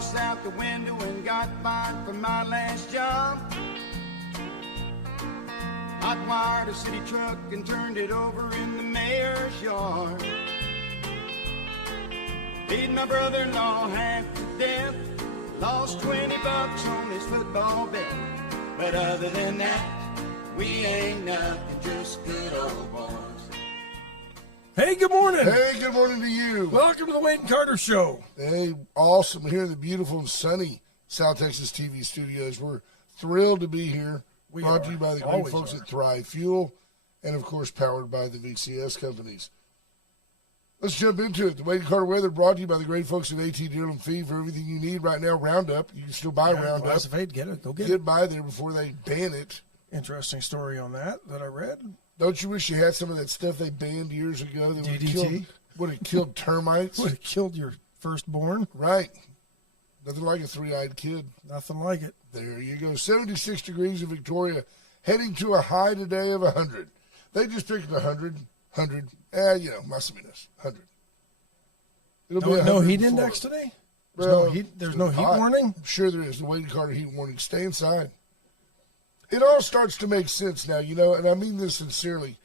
tossed out the window and got fired from my last job. Hot wired a city truck and turned it over in the mayor's yard. Paid my brother-in-law half to death. Lost $20 on his football bet. But other than that, we ain't nothing, just good old boys. Hey, good morning. Hey, good morning to you. Welcome to the Wade and Carter Show. Hey, awesome. Here in the beautiful and sunny South Texas TV studios. We're thrilled to be here. Brought to you by the great folks at Thrive Fuel and, of course, powered by the VCS companies. Let's jump into it. The Wade and Carter weather brought to you by the great folks at AT Dearland Feed for everything you need right now. Roundup. You can still buy Roundup. Glass of Fade, get it. Go get it. Get by there before they ban it. Interesting story on that I read. Don't you wish you had some of that stuff they banned years ago that DDT? would have killed termites? Would have killed your firstborn. Right. Nothing like a three-eyed kid. Nothing like it. There you go. 76 degrees in Victoria, heading to a high today of 100. They just picked 100. Must have been us. 100. It'll be no heat index today? There's no heat warning? I'm sure there is. The Wade and Carter heat warning. Stay inside. It all starts to make sense now, and I mean this sincerely.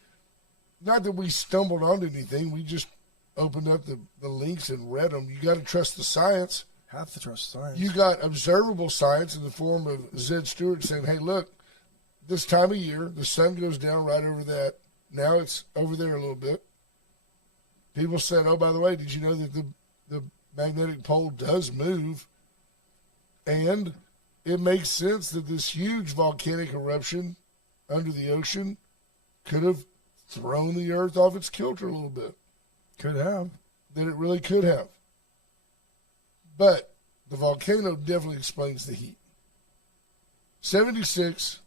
Not that we stumbled onto anything. We just opened up the links and read them. You got to trust the science. Have to trust science. You got observable science in the form of Zed Stewart saying, hey, look, this time of year, the sun goes down right over that. Now it's over there a little bit. People said, oh, by the way, did you know that the magnetic pole does move? And it makes sense that this huge volcanic eruption under the ocean could have thrown the earth off its kilter a little bit. Could have. That it really could have. But the volcano definitely explains the heat. 76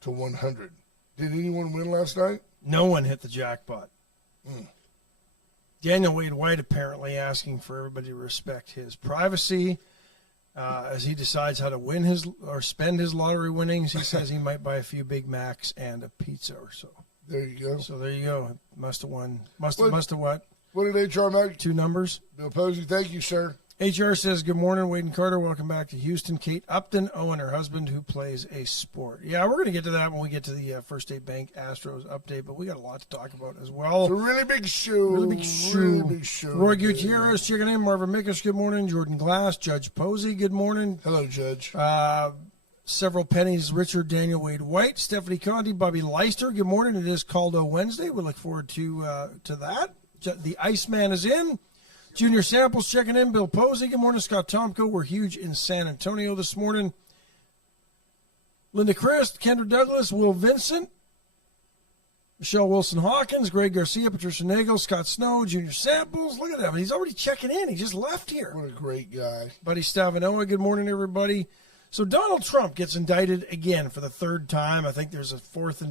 to 100. Did anyone win last night? No one hit the jackpot. Daniel Wade White apparently asking for everybody to respect his privacy as he decides how to win his or spend his lottery winnings. He says he might buy a few Big Macs and a pizza or so. There you go. So there you go. Must have won. Must have what? What did HR make? 2 numbers. Bill Posey, thank you, sir. HR says, good morning, Wade and Carter. Welcome back to Houston. Kate Upton, Owen, her husband, who plays a sport. Yeah, we're going to get to that when we get to the First State Bank Astros update, but we got a lot to talk about as well. It's a really big show. Really big show. Roy Gutierrez checking in. Marvin Mickus, good morning. Jordan Glass. Judge Posey, good morning. Hello, Judge. Several pennies. Richard Daniel Wade White. Stephanie Conti, Bobby Leister, good morning. It is Caldo Wednesday. We look forward to that. The Iceman is in. Junior Samples checking in. Bill Posey. Good morning, Scott Tomko. We're huge in San Antonio this morning. Linda Christ, Kendra Douglas, Will Vincent, Michelle Wilson-Hawkins, Greg Garcia, Patricia Nagel, Scott Snow, Junior Samples. Look at him. He's already checking in. He just left here. What a great guy. Buddy Stavanoa, good morning, everybody. So Donald Trump gets indicted again for the third time. I think there's a fourth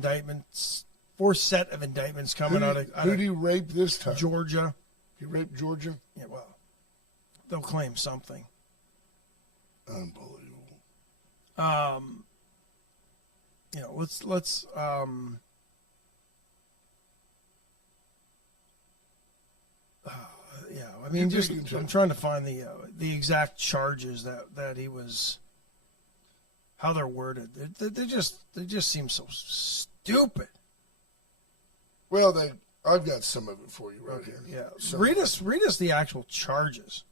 set of indictments coming out of who did he rape this time? Georgia. He raped Georgia? Yeah, well, they'll claim something. Unbelievable. Let's I mean, I'm trying to find the exact charges that he was, how they're worded. They just seem so stupid. Well, I've got some of it for you right here. Yeah, read us the actual charges.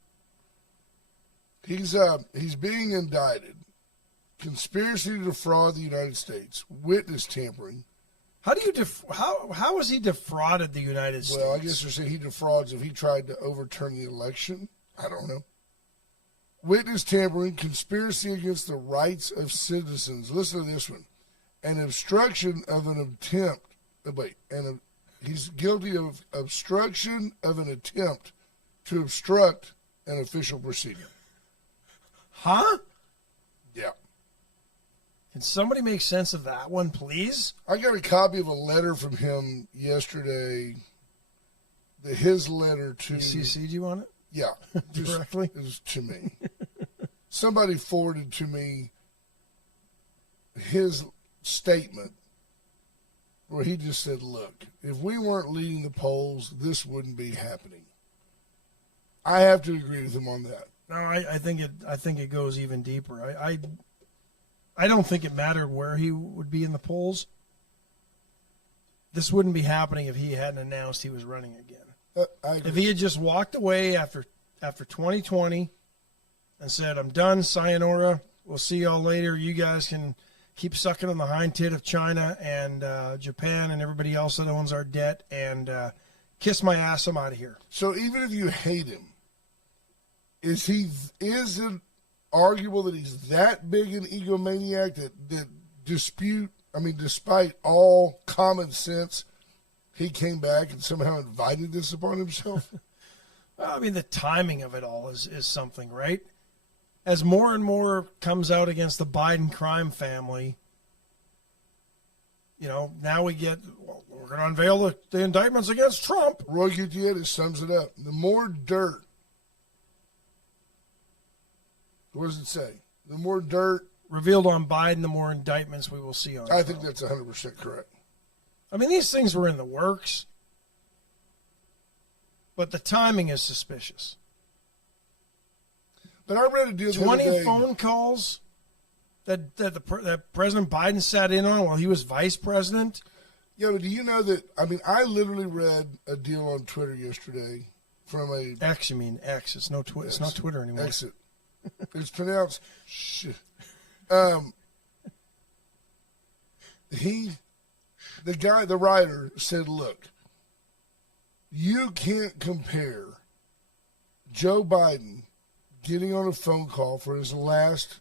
He's being indicted: conspiracy to defraud the United States, witness tampering. How do you how has he defrauded the United States? Well, I guess they're saying he defrauds if he tried to overturn the election. I don't know. Witness tampering, conspiracy against the rights of citizens. Listen to this one: an obstruction of an attempt. He's guilty of obstruction of an attempt to obstruct an official proceeding. Huh? Yeah. Can somebody make sense of that one, please? I got a copy of a letter from him yesterday. His letter to... He CC'd you on it? Yeah. Directly? It was to me. Somebody forwarded to me his statement where he just said, look, if we weren't leading the polls, this wouldn't be happening. I have to agree with him on that. No, I think it goes even deeper. I don't think it mattered where he would be in the polls. This wouldn't be happening if he hadn't announced he was running again. If he had just walked away after 2020 and said, "I'm done, sayonara, we'll see y'all later. You guys can keep sucking on the hind tit of China and Japan and everybody else that owns our debt, and kiss my ass, I'm out of here." So even if you hate him, is it arguable that he's that big an egomaniac that despite all common sense, he came back and somehow invited this upon himself? Well, I mean, the timing of it all is something, right? As more and more comes out against the Biden crime family, now we're going to unveil the indictments against Trump. Roy Gutierrez sums it up. The more dirt, what does it say? The more dirt revealed on Biden, the more indictments we will see on Trump. I think that's 100% correct. I mean, these things were in the works, but the timing is suspicious. But I read a deal 20 phone calls that President Biden sat in on while he was vice president. Yeah, but do you know that? I mean, I literally read a deal on Twitter yesterday from a X. You mean X? It's no Twitter. It's not Twitter anymore. Exit. It's pronounced shit. The writer said, "Look, you can't compare Joe Biden getting on a phone call for his last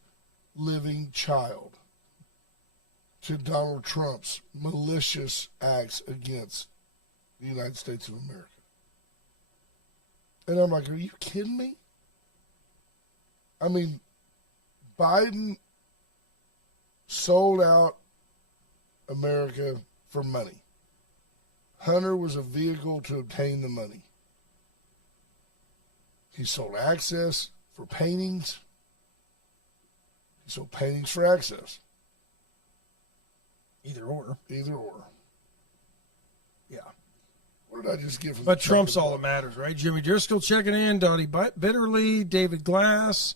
living child to Donald Trump's malicious acts against the United States of America." And I'm like, are you kidding me? I mean, Biden sold out America for money. Hunter was a vehicle to obtain the money. He sold access for paintings. He sold paintings for access. Either or. Either or. Yeah. What did I just give him? But Trump's all that matters, right? Jimmy Driscoll checking in, Dottie Bitterly, David Glass,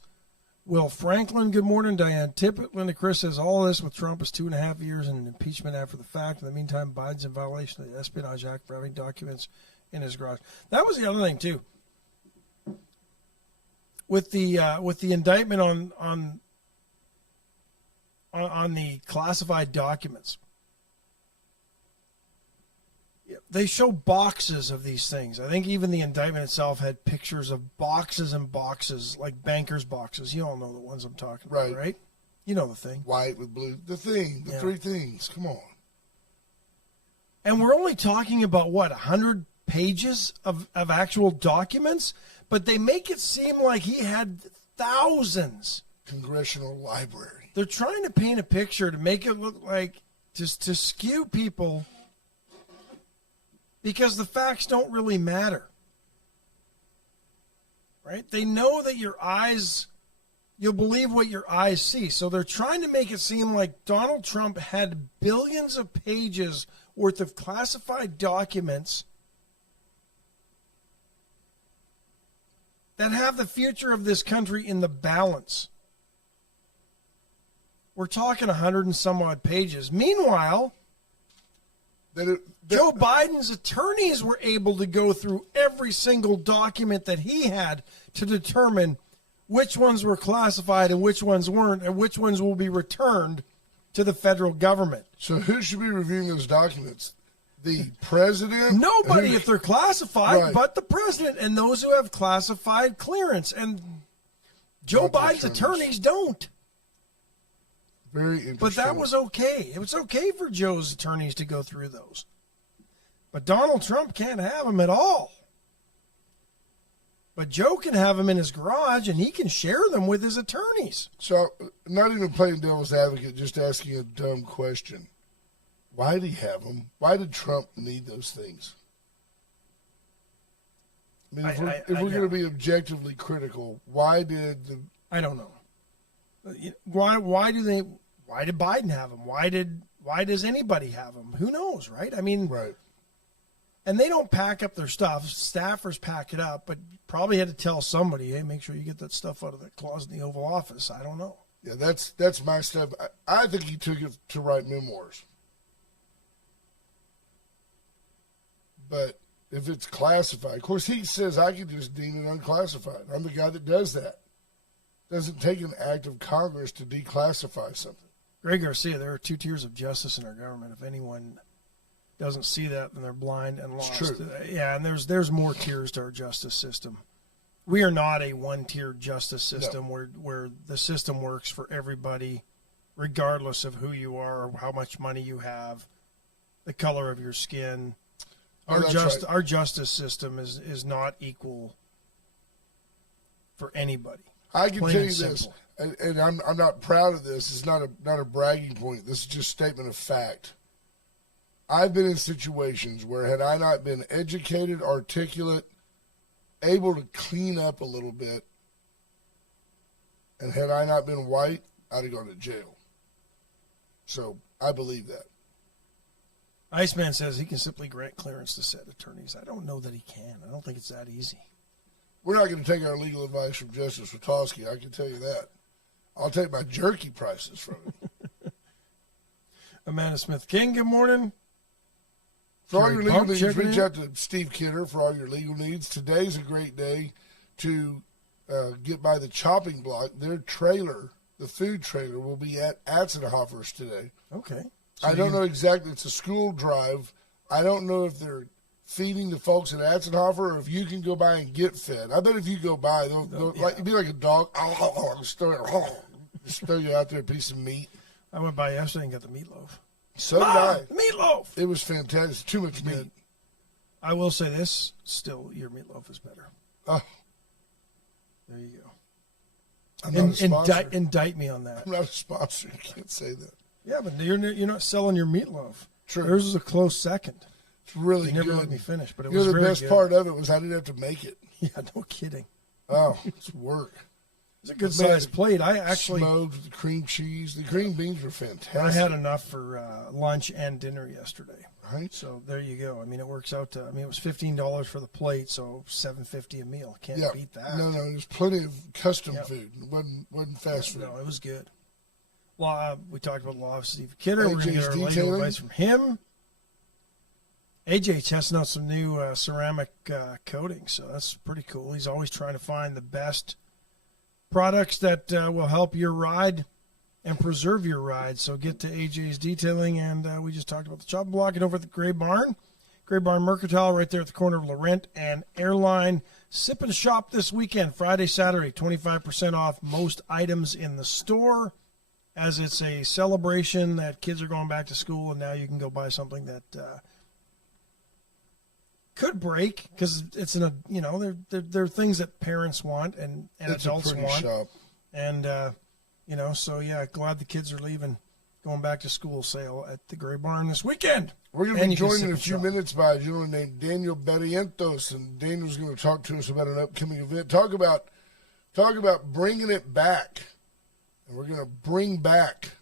Will Franklin, good morning. Diane Tippett, Linda Chris says all this with Trump is 2.5 years and an impeachment after the fact. In the meantime, Biden's in violation of the Espionage Act for having documents in his garage. That was the other thing too. With the indictment on the classified documents, they show boxes of these things. I think even the indictment itself had pictures of boxes and boxes, like bankers' boxes. You all know the ones I'm talking about, right? You know the thing. White with blue. The thing. The three things. Come on. And we're only talking about, 100 pages of actual documents? But they make it seem like he had thousands. Congressional library. They're trying to paint a picture to make it look like, just to skew people, because the facts don't really matter, right? They know that you'll believe what your eyes see. So they're trying to make it seem like Donald Trump had billions of pages worth of classified documents that have the future of this country in the balance. We're talking 100 and some odd pages. Meanwhile, Joe Biden's attorneys were able to go through every single document that he had to determine which ones were classified and which ones weren't, and which ones will be returned to the federal government. So who should be reviewing those documents? The president? Nobody, if they're classified, but the president and those who have classified clearance. And Joe Biden's attorneys don't. Very interesting. But that was okay. It was okay for Joe's attorneys to go through those. But Donald Trump can't have them at all. But Joe can have them in his garage, and he can share them with his attorneys. So, not even playing devil's advocate, just asking a dumb question. Why did he have them? Why did Trump need those things? I mean, if we're going to be objectively critical, why did the... I don't know. Why did Biden have them? Why does anybody have them? Who knows, right? I mean, And they don't pack up their stuff. Staffers pack it up, but probably had to tell somebody, hey, make sure you get that stuff out of the closet in the Oval Office. I don't know. Yeah, that's my stuff. I think he took it to write memoirs. But if it's classified, of course, he says I can just deem it unclassified. I'm the guy that does that. Doesn't take an act of Congress to declassify something. Greg Garcia, there are 2 tiers of justice in our government. If anyone doesn't see that, then they're blind and lost. It's true. Yeah, and there's more tiers to our justice system. We are not a one-tiered justice system where the system works for everybody, regardless of who you are or how much money you have, the color of your skin. Our justice system is not equal for anybody. I can Plain tell you and this, simple. and I'm not proud of this. It's not a bragging point. This is just a statement of fact. I've been in situations where had I not been educated, articulate, able to clean up a little bit, and had I not been white, I'd have gone to jail. So I believe that. Iceman says he can simply grant clearance to set attorneys. I don't know that he can. I don't think it's that easy. We're not going to take our legal advice from Justice Witowski, I can tell you that. I'll take my jerky prices from him. Amanda Smith King, good morning. For all your legal Pump needs, checking reach in. out to Steve Kidder for all your legal needs. Today's a great day to get by the chopping block. Their trailer, the food trailer, will be at Atzenhofer's today. Okay. I don't know exactly. It's a school drive. I don't know if they're feeding the folks at Atzenhofer or if you can go by and get fed. I bet if you go by, they'll like, it'd be like a dog. Just throw you out there a piece of meat. I went by yesterday and got the meatloaf. So did I. Meatloaf! It was fantastic. Too much meat. I will say this, still, your meatloaf is better. Oh, There you go. I'm not a sponsor. Indict me on that. I'm not a sponsor. You can't say that. Yeah, but you're not selling your meatloaf. True. Yours is a close second. It's really You never good. let me finish, but it You was know, the very best good. part of it was I didn't have to make it. Yeah, no kidding. Oh, it's work. It's a good Man, sized plate. I actually smoked the cream cheese. The green beans were fantastic. I had enough for lunch and dinner yesterday. Right? So there you go. I mean, it works out to. I mean, it was $15 for the plate, so $7.50 a meal. Can't Yeah. beat that. No, there's plenty of custom Yep. food. It wasn't fast food. No, it was good. Well, we talked about law of Steve Kidder. We're going to get AJ's our legal detailing. advice from him. AJ testing out some new ceramic coating, so that's pretty cool. He's always trying to find the best products that will help your ride and preserve your ride. So get to AJ's Detailing, and we just talked about the chopping block and over at the Gray Barn. Gray Barn Mercantile right there at the corner of Laurent and Airline. Sip and shop this weekend, Friday, Saturday, 25% off most items in the store, as it's a celebration that kids are going back to school, and now you can go buy something that could break because it's they're things that parents want and It's adults a pretty want. shop. And, so, yeah, glad the kids are leaving, going back to school sale at the Gray Barn this weekend. We're going to And be you can joined sip in a and few shop. minutes by a gentleman named Daniel Barrientos, and Daniel's going to talk to us about an upcoming event. Talk about bringing it back, and we're going to bring back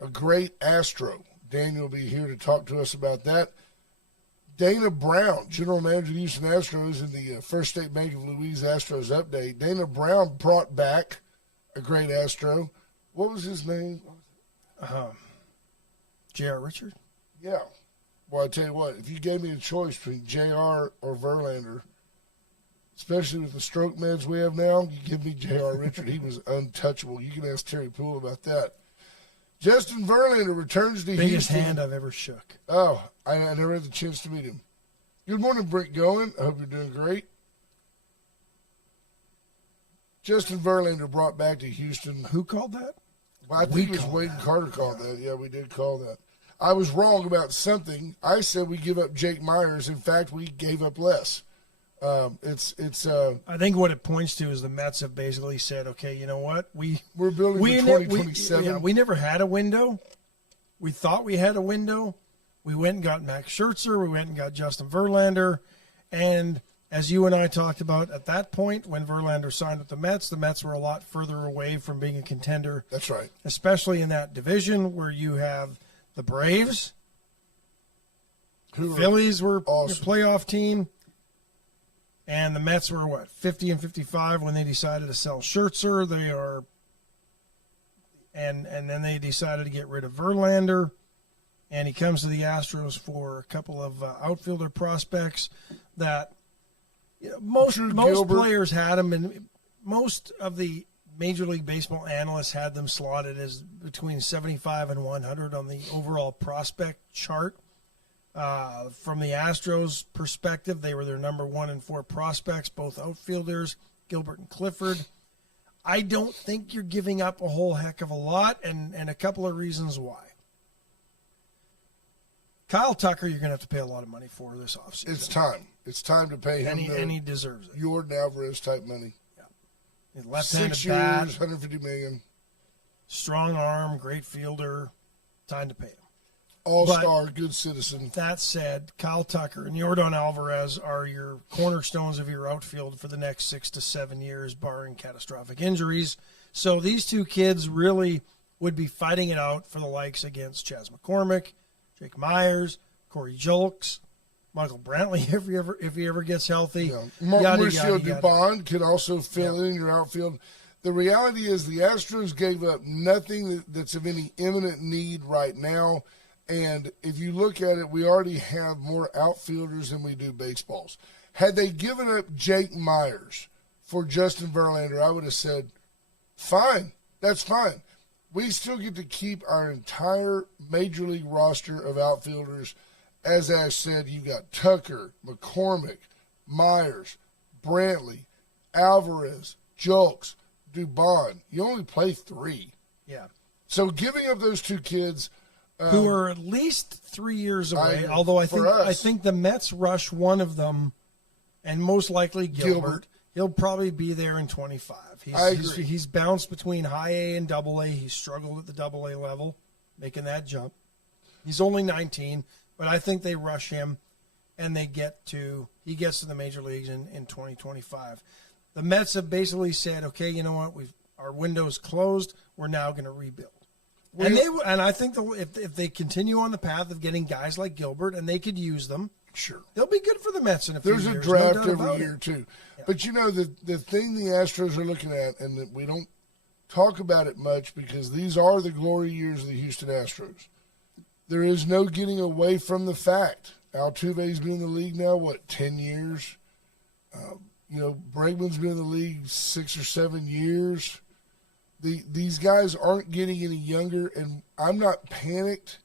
a great Astro. Daniel will be here to talk to us about that. Dana Brown, general manager of the Houston Astros, in the First State Bank of Louise Astros update. Dana Brown brought back a great Astro. What was his name? J.R. Richard? Yeah. Well, I tell you what, if you gave me a choice between JR or Verlander, especially with the stroke meds we have now, you give me JR Richard. He was untouchable. You can ask Terry Poole about that. Justin Verlander returns to Biggest Houston. hand I've ever shook. Oh, I never had the chance to meet him. Good morning, Brent Goen. I hope you're doing great. Justin Verlander brought back to Houston. Who called that? Well, I think it was Wade and Carter called that. Yeah, we did call that. I was wrong about something. I said we give up Jake Myers. In fact, we gave up less. I think what it points to is the Mets have basically said, okay, you know what? We're building for 2027. We never had a window. We thought we had a window. We went and got Max Scherzer. We went and got Justin Verlander. And as you and I talked about at that point, when Verlander signed with the Mets were a lot further away from being a contender. That's right. Especially in that division where you have the Braves, Phillies were awesome. a playoff team. And the Mets were, 50 and 55 when they decided to sell Scherzer. They are – and then they decided to get rid of Verlander. And he comes to the Astros for a couple of outfielder prospects that most players had him, and most of the Major League Baseball analysts had them slotted as between 75 and 100 on the overall prospect chart. From the Astros' perspective, they were their number 1 and 4 prospects, both outfielders, Gilbert and Clifford. I don't think you're giving up a whole heck of a lot, and a couple of reasons why. Kyle Tucker, you're going to have to pay a lot of money for this offseason. It's time. It's time to pay him. And he deserves it. Jordan Alvarez type money. Yeah. Left-handed 6 bat, years, $150 million. strong arm, great fielder. Time to pay him. All-star, good citizen. That said, Kyle Tucker and Jordan Alvarez are your cornerstones of your outfield for the next 6 to 7 years, barring catastrophic injuries. So these two kids really would be fighting it out for the likes against Chas McCormick, Jake Myers, Corey Julks, Michael Brantley if he ever gets healthy. Yeah. Mauricio Dubon could also fill in your outfield. The reality is the Astros gave up nothing that's of any imminent need right now. And if you look at it, we already have more outfielders than we do baseballs. Had they given up Jake Myers for Justin Verlander, I would have said, fine, that's fine. We still get to keep our entire Major League roster of outfielders. As Ash said, you've got Tucker, McCormick, Myers, Brantley, Alvarez, Julks, Dubon. You only play 3. Yeah. So giving up those 2 kids – who are at least 3 years away, although I think the Mets rush one of them, and most likely Gilbert. He'll probably be there in 25. He's bounced between high A and double A. He's struggled at the double A level, making that jump. He's only 19, but I think they rush him, and he gets to the major leagues in 2025. The Mets have basically said, okay, you know what, our window's closed. We're now going to rebuild. And I think if they continue on the path of getting guys like Gilbert, and they could use them, sure, they'll be good for the Mets in a few years. There's a draft every year, it. too. Yeah. But, the thing the Astros are looking at, and that we don't talk about it much because these are the glory years of the Houston Astros. There is no getting away from the fact. Altuve's been in the league now, 10 years? Bregman's been in the league 6 or 7 years. These guys aren't getting any younger, and I'm not panicked,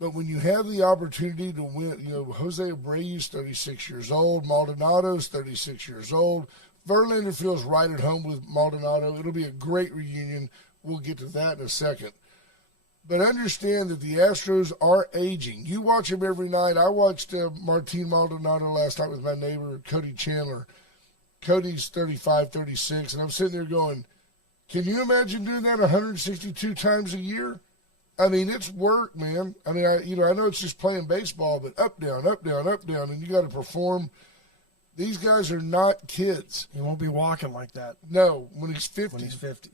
but when you have the opportunity to win, Jose Abreu's 36 years old, Maldonado's 36 years old. Verlander feels right at home with Maldonado. It'll be a great reunion. We'll get to that in a second. But understand that the Astros are aging. You watch them every night. I watched Martin Maldonado last night with my neighbor, Cody Chandler. Cody's 35, 36, and I'm sitting there going, can you imagine doing that 162 times a year? I mean, it's work, man. I mean, I know it's just playing baseball, but up, down, up, down, up, down, and you got to perform. These guys are not kids. He won't be walking like that. No, when he's 50. When he's 50.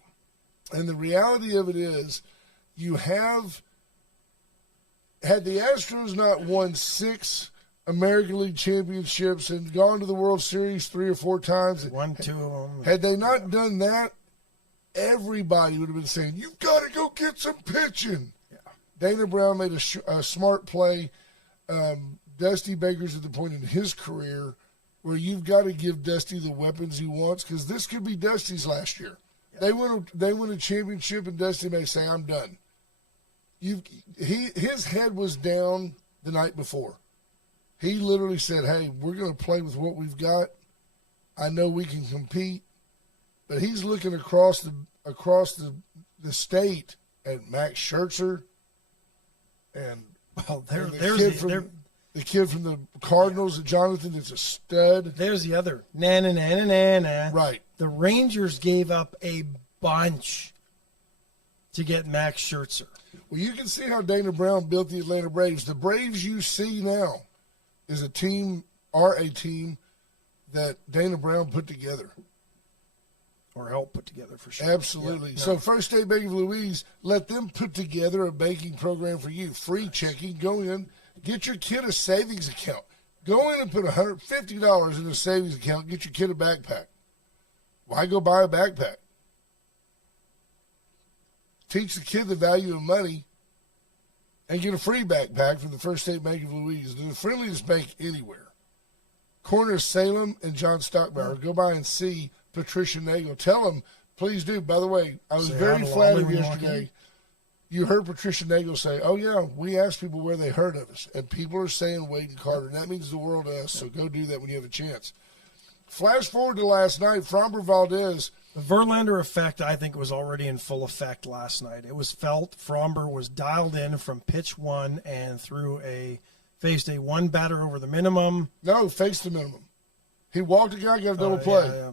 And the reality of it is, had the Astros not won 6 American League championships and gone to the World Series 3 or 4 times, 1, 2 of them. Had they not done that, everybody would have been saying, you've got to go get some pitching. Yeah. Dana Brown made a smart play. Dusty Baker's at the point in his career where you've got to give Dusty the weapons he wants, because this could be Dusty's last year. Yeah. They win a championship, and Dusty may say, I'm done. His head was down the night before. He literally said, hey, we're going to play with what we've got. I know we can compete. But he's looking across the state at Max Scherzer and the kid from the Cardinals, Jonathan, that's a stud. There's the other. Na. Right. The Rangers gave up a bunch to get Max Scherzer. Well, you can see how Dana Brown built the Atlanta Braves. The Braves you see now is a team that Dana Brown put together. Or help put together, for sure. Absolutely. Yeah. So First State Bank of Louise, let them put together a banking program for you. Free checking. Go in, Get your kid a savings account. Go in and put $150 in a savings account. Get your kid a backpack. Why go buy a backpack? Teach the kid the value of money and get a free backpack from the First State Bank of Louise. They're the friendliest bank anywhere. Corner of Salem and John Stockbauer. Go by and see Patricia Nagel. Tell them, please do. By the way, I was very flattered yesterday. You heard Patricia Nagel say, oh, yeah, we asked people where they heard of us. And people are saying Wade and Carter. And that means the world to us, so go do that when you have a chance. Flash forward to last night. Framber Valdez. The Verlander effect, I think, was already in full effect last night. It was felt. Framber was dialed in from pitch one and faced a one batter over the minimum. No, faced the minimum. He walked a guy, got a double play. Yeah.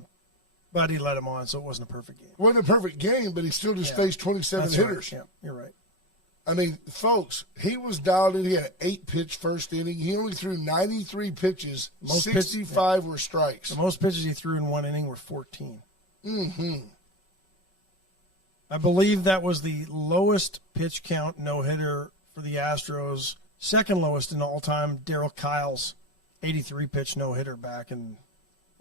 But he let him on, so it wasn't a perfect game. It wasn't a perfect game, but he still just faced 27 hitters. Right. Yeah, you're right. I mean, folks, he was dialed in. He had an 8-pitch first inning. He only threw 93 pitches. 65 were strikes. The most pitches he threw in one inning were 14. Mm-hmm. I believe that was the lowest pitch count no-hitter for the Astros. Second lowest in all time, Darryl Kyle's 83-pitch no-hitter back in.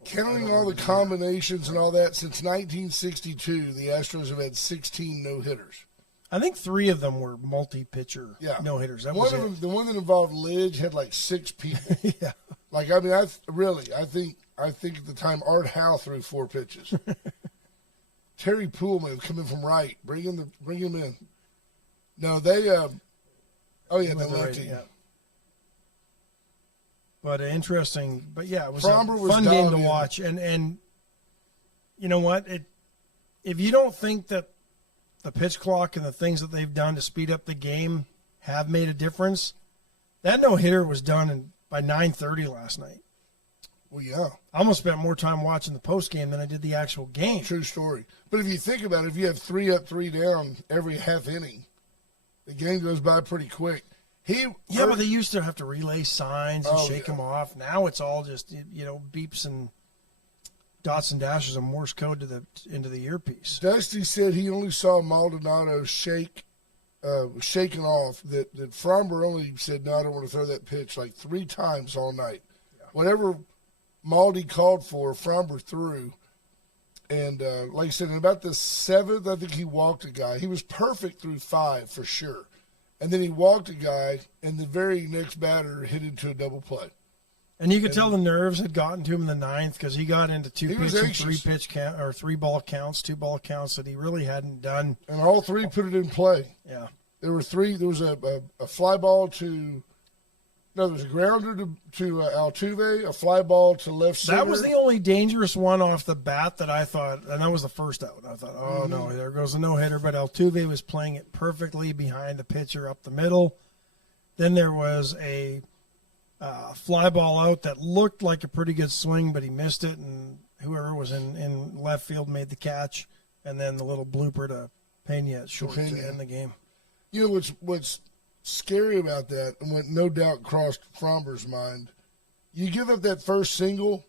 Counting all the combinations and all that, since 1962, the Astros have had 16 no-hitters. I think 3 of them were multi-pitcher no-hitters. That was it. The one that involved Lidge had like 6 people. Yeah. Like, I mean, I think at the time Art Howe threw 4 pitches. Terry Pullman coming from right. Bring him in. No, they the lefty. Yeah. But interesting. But yeah, it was Framber a fun game to watch. And you know what? If you don't think that the pitch clock and the things that they've done to speed up the game have made a difference, that no-hitter was done by 9:30 last night. Well, yeah. I almost spent more time watching the post game than I did the actual game. True story. But if you think about it, if you have 3 up, 3 down every half inning, the game goes by pretty quick. But they used to have to relay signs and shake them off. Now it's all just beeps and dots and dashes and Morse code into the earpiece. Dusty said he only saw Maldonado shaken off. That Framber only said, "No, I don't want to throw that pitch," like 3 times all night. Yeah. Whatever Maldi called for, Framber threw. And like I said, in about the 7th, I think he walked a guy. He was perfect through 5 for sure. And then he walked a guy, and the very next batter hit into a double play. And you could tell the nerves had gotten to him in the 9th because he got into 2-pitch and 3-pitch count or 3-ball counts, 2-ball counts that he really hadn't done. And all 3 put it in play. Yeah. There were 3. There was a fly ball to – no, there was a grounder to Altuve, a fly ball to left center. That was the only dangerous one off the bat that I thought – and that was the first out. I thought, oh, no, there goes a no-hitter. But Altuve was playing it perfectly behind the pitcher up the middle. Then there was a fly ball out that looked like a pretty good swing, but he missed it, and whoever was in left field made the catch. And then the little blooper to Pena at short to end the game. You know what's scary about that, and what no doubt crossed Framber's mind, you give up that first single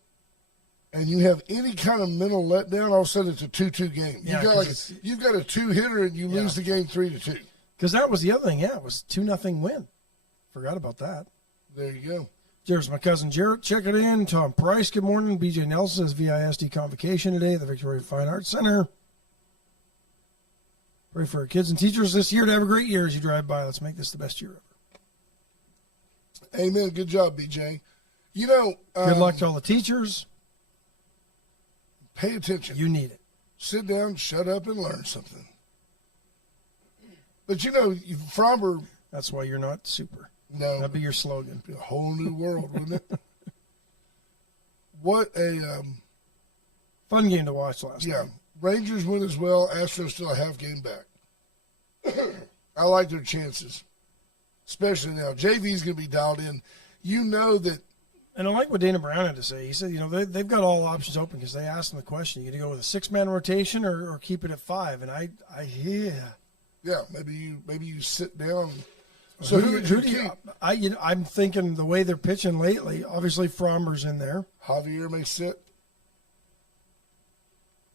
and you have any kind of mental letdown, all of a sudden it's a 2-2 game. Yeah, you've got a 2-hitter and you lose the game 3-2. Because that was the other thing. Yeah, it was 2-0 win. Forgot about that. There you go. There's my cousin Jarrett checking in. Tom Price, good morning. BJ Nelson says VISD convocation today at the Victoria Fine Arts Center. Pray for our kids and teachers this year to have a great year as you drive by. Let's make this the best year ever. Amen. Good job, BJ. You know, good luck to all the teachers. Pay attention. You need it. Sit down, shut up, and learn something. But you know, Framber. That's why you're not super. No. That'd be your slogan. It'd be a whole new world, wouldn't it? What a fun game to watch last night. Yeah. Rangers win as well. Astros still a half game back. I like their chances, especially now. JV's going to be dialed in. You know that. And I like what Dana Brown had to say. He said, they've got all options open because they asked him the question, you going to go with a 6-man rotation or keep it at 5? And I hear. Yeah, maybe you sit down. So who do you I'm thinking the way they're pitching lately, obviously Framber's in there. Javier may sit.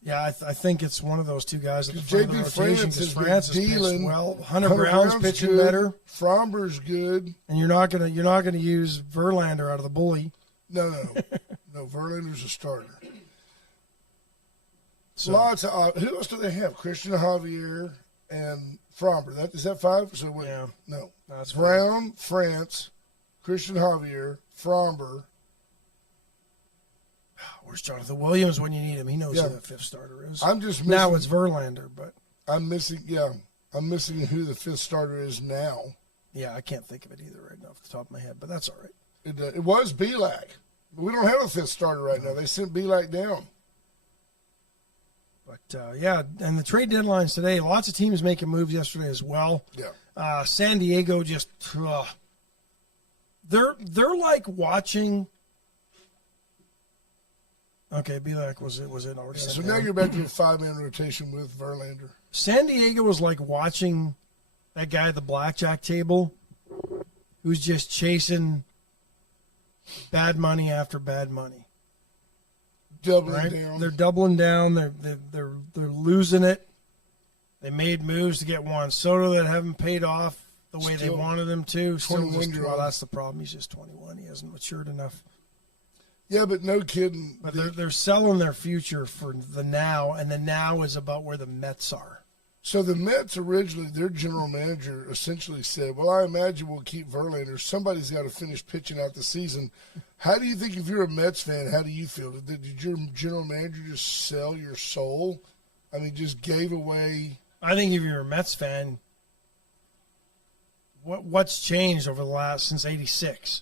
Yeah, I think it's one of those two guys at the JP front of the rotation. France France is is pitched dealing. well. Hunter Brown's pitching good. better, Framber's good. and you're not gonna use Verlander out of the bully. No. Verlander's a starter. So, Lots of who else do they have? Christian Javier and Framber. Is that 5? So wait, Yeah. no. That's Brown, France, Christian Javier, Framber. where's Jonathan Williams when you need him? He knows Yeah. who that 5th starter is. I'm just missing, Now it's Verlander, but I'm missing who the 5th starter is now. yeah, I can't think of it either right now off the top of my head. But that's all right. It was Belak. We don't have a 5th starter right now. They sent Belak down. But yeah, and the trade deadlines today. Lots of teams making moves yesterday as well. Yeah. San Diego just they're like watching. Okay, Belak was it already? So sent now down? you're back to a 5-man rotation with Verlander. San Diego was like watching that guy at the blackjack table who's just chasing bad money after bad money. Doubling Right? down. They're doubling down. They're losing it. They made moves to get Juan Soto that haven't paid off the way they Still wanted them to. Still 21-year-old. well, that's the problem. He's just 21. He hasn't matured enough. Yeah, but no kidding. But they're selling their future for the now, and the now is about where the Mets are. So the Mets originally, their general manager essentially said, well, I imagine we'll keep Verlander. Somebody's got to finish pitching out the season. How do you think, if you're a Mets fan, how do you feel? Did your general manager just sell your soul? I mean, just gave away. I think if you're a Mets fan, what's changed over the last since '86?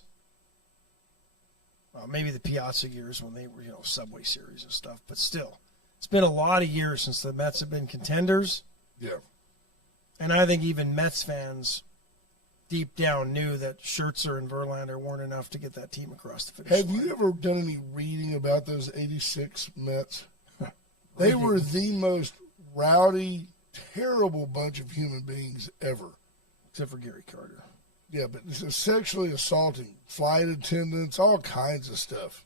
Well, maybe the Piazza years when they were, Subway Series and stuff, but still, it's been a lot of years since the Mets have been contenders. Yeah. And I think even Mets fans deep down knew that Scherzer and Verlander weren't enough to get that team across the finish Have line. you ever done any reading about those 86 Mets? They were the most rowdy, terrible bunch of human beings ever. Except for Gary Carter. Yeah, but it's sexually assaulting, flight attendants, all kinds of stuff.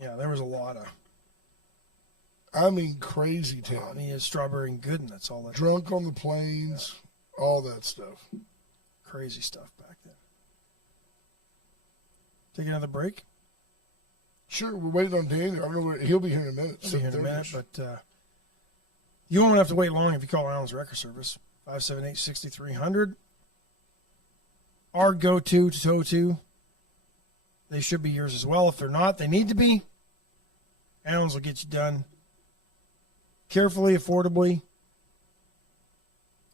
Yeah, there was a lot of. I mean, crazy I town. mean, it's Strawberry and Gooden. That's all that Drunk on the plains, all that stuff. crazy stuff back then. Take another break. Sure, we're waiting on Daniel. I don't know where he'll be here in a minute. I'll be here in a minute, 7:30. but you won't have to wait long if you call Allen's Record Service, 578-6300. Our go-to to tow to. They should be yours as well. If they're not, they need to be. Allen's will get you done carefully, affordably,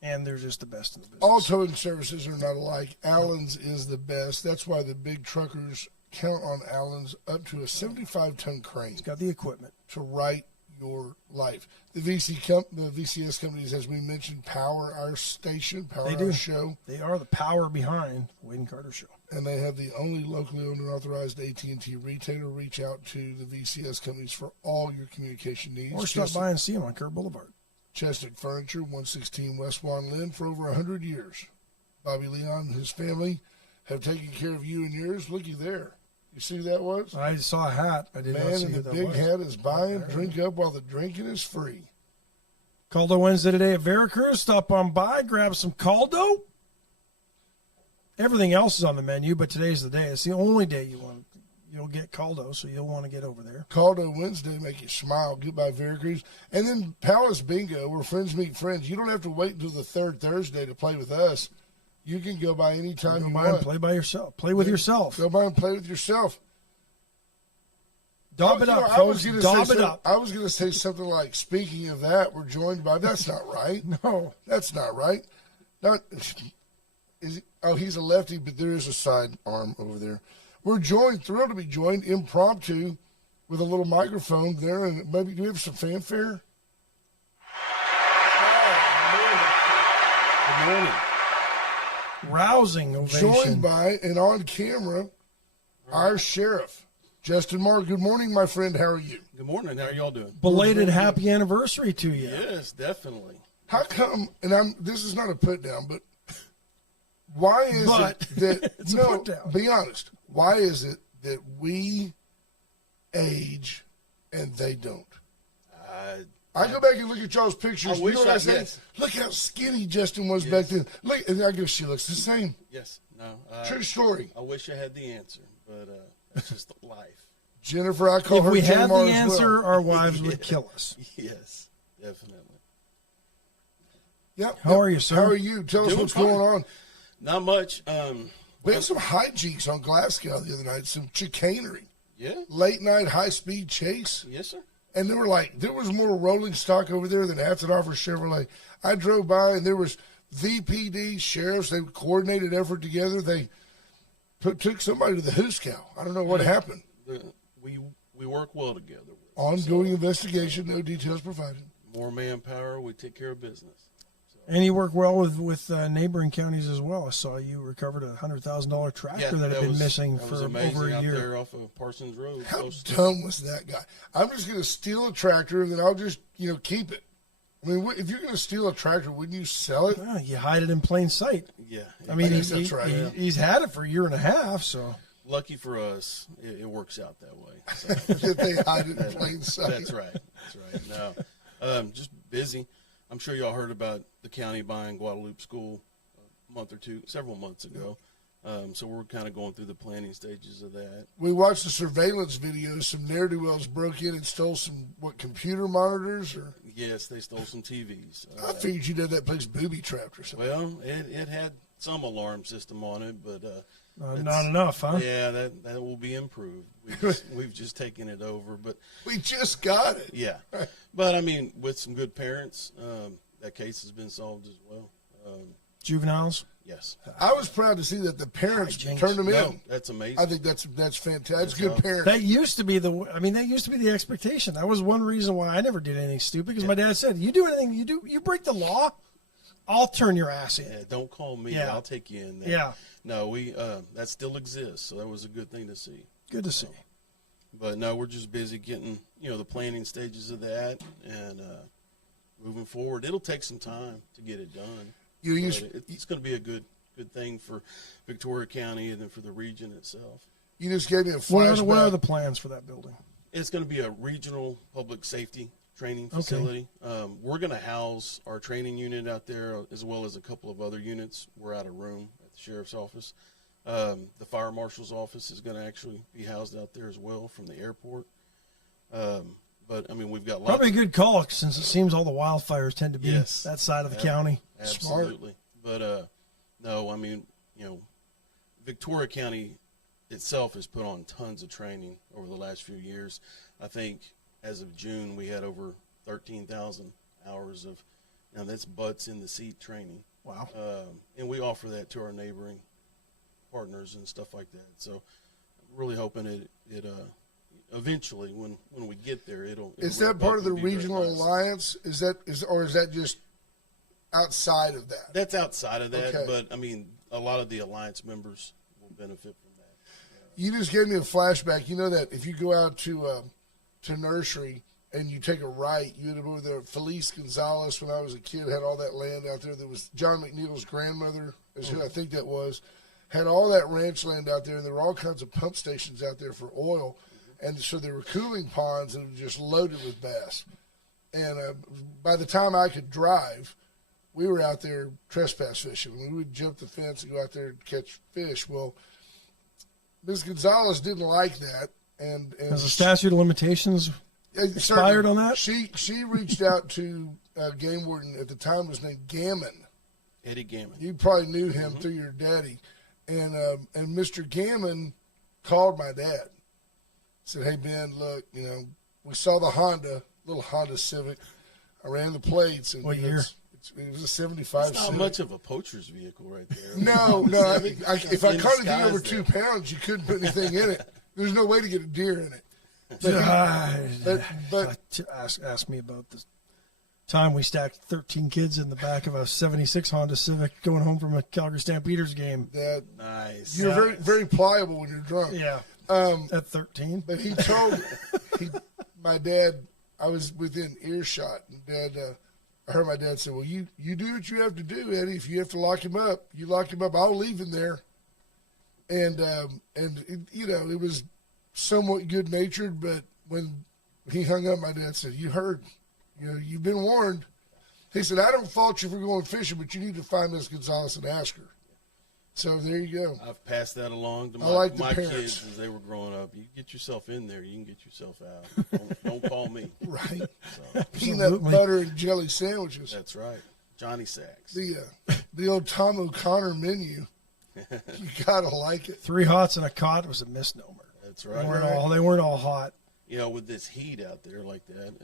and they're just the best in the business. All towing services are not alike. Allen's is the best. That's why the big truckers count on Allen's up to a 75-ton crane It's got the equipment. to right your life. The VCS companies, as we mentioned, power our station, power They our do. show, They are the power behind the Wade and Carter Show. and they have the only locally owned and authorized AT&T retailer. Reach out to the VCS companies for all your communication needs. Or stop by and see them on Kerr Boulevard. Chestnut Furniture, 116 West Juan Lynn, for over 100 years. Bobby Leon and his family have taken care of you and yours. Looky there. You see who that was? I saw a hat. I did not Man see in who the that big was. hat is buying. Drink up while the drinking is free. Caldo Wednesday today at Veracruz. Stop on by, grab some Caldo. Everything else is on the menu, but today's the day. It's the only day you'll get Caldo, so you'll want to get over there. Caldo Wednesday, make you smile. Goodbye, Veracruz. And then Palace Bingo, where friends meet friends. You don't have to wait until the third Thursday to play with us. You can go by anytime Go you by and want. play by yourself. Play with yourself. Go by and play with yourself. Daub it up, I was folks. gonna Daub say it up. I was going to say something like, speaking of that, we're joined by, that's not right. No. That's not right. He's a lefty, but there is a side arm over there. We're thrilled to be joined impromptu with a little microphone there. And maybe, do we have some fanfare? Good morning. Rousing ovation. Joined by and on camera, our sheriff, Justin Marr. Good morning, my friend. How are you? Good morning. How are y'all doing? Belated happy anniversary to you. Yes, definitely. How come, this is not a put down, but why is But it that, it's a no, put down. be honest, why is it that we age and they don't? I go back and look at y'all's pictures. I wish you know what I say? yes. Look how skinny Justin was back then. Look, and I go, she looks the same. Yes. No. True story. I wish I had the answer, but that's just life. Jennifer, I call If her we had the Jamar as answer, well. our wives would kill us. Yes, definitely. Yep. How are you, sir? How are you? Tell us Doing what's fine. going on. Not much. We had some hijinks on Glasgow the other night, some chicanery. Yeah. Late night high speed chase. Yes, sir. And they were like, there was more rolling stock over there than Atzenhofer Chevrolet. I drove by and there was VPD, sheriffs, they coordinated effort together. They took somebody to the Hooskow. I don't know what happened. We work well together. Ongoing investigation, no details provided. More manpower, we take care of business. And you work well with neighboring counties as well. I saw you recovered a $100,000 tractor that had been missing that for was amazing over a out year. there off of Parsons Road. How close to- dumb was that guy? I'm just going to steal a tractor and then I'll just, keep it. I mean, if you're going to steal a tractor, wouldn't you sell it? Well, you hide it in plain sight. Yeah. I mean, guess that's right. he's had it for a year and a half, so. Lucky for us, it works out that way. So, That they hide it in plain sight. that's right. That's right. No, just busy. I'm sure y'all heard about the county buying Guadalupe School several months ago. So we're kind of going through the planning stages of that. We watched the surveillance videos. Some ne'er-do-wells broke in and stole some, computer monitors? Or Yes, they stole some TVs. I figured you'd have that place booby-trapped or something. Well, it had some alarm system on it, but Not enough, huh? yeah, that will be improved. We've just taken it over, but We just got it. yeah. But I mean, with some good parents, that case has been solved as well. Juveniles. Yes. I was proud to see that the parents Hijinks. turned them No, in. that's amazing. I think that's fantastic. That's good parenting. That used to be the expectation. That was one reason why I never did anything stupid, because my dad said, you do anything, you break the law, I'll turn your ass in. Yeah, don't call me. Yeah. I'll take you in there. Yeah. No, that still exists, so that was a good thing to see. Good to see. But no, we're just busy getting, the planning stages of that and moving forward. It'll take some time to get it done. It's going to be a good thing for Victoria County and then for the region itself. You just gave me a What flashback. are the plans for that building? It's going to be a regional public safety training facility. We're going to house our training unit out there as well as a couple of other units. We're out of room at the sheriff's office. The fire marshal's office is going to actually be housed out there as well from the airport. But, I mean, we've got lots Probably a good call, since it seems all the wildfires tend to be Yes. that side of the county. Absolutely. But, no, I mean, Victoria County itself has put on tons of training over the last few years. I think as of June, we had over 13,000 hours of, that's butts in the seat training. Wow. And we offer that to our neighboring partners and stuff like that. So I'm really hoping it eventually, when we get there, Is that part of the be very regional nice. alliance? Is that just outside of that? That's outside of that, Okay. but I mean, a lot of the alliance members will benefit from that. You just gave me a flashback. You know that if you go out to nursery and you take a right, you end up over there. Felice Gonzalez, when I was a kid, had all that land out there. There was John McNeil's grandmother, is who I think that was, had all that ranch land out there, and there were all kinds of pump stations out there for oil. And so there were cooling ponds and it was just loaded with bass. And by the time I could drive, we were out there trespass fishing. We would jump the fence and go out there and catch fish. Well, Ms. Gonzalez didn't like that. And Has the statute of limitations expired on that? She reached out to game warden at the time, was named Gammon. Eddie Gammon. You probably knew him through your daddy. And Mr. Gammon called my dad. Said, hey, Ben, look, we saw the little Honda Civic. I ran the plates. And What year? It was a 75 It's not Civic. much of a poacher's vehicle right there. No. If I caught anything over disguise 2 pounds, you couldn't put anything in it. There's no way to get a deer in it. But Ask me about the time we stacked 13 kids in the back of a 76 Honda Civic going home from a Calgary Stampeders game. that Nice. you're very, very pliable when you're drunk. Yeah. At 13. But he told my dad, I was within earshot, and Dad, I heard my dad say, well, you do what you have to do, Eddie. If you have to lock him up, you lock him up. I'll leave him there. And it was somewhat good-natured, but when he hung up, my dad said, you heard You know, you've been warned. He said, I don't fault you for going fishing, but you need to find Miss Gonzalez and ask her. So there you go. I've passed that along to my kids as they were growing up. You get yourself in there, you can get yourself out. Don't call me. Right. So, peanut butter and jelly sandwiches. that's right. Johnny Sacks. The old Tom O'Connor menu. You gotta like it. 3 hots and a cot was a misnomer. That's right. They weren't all hot. You know, with this heat out there like that,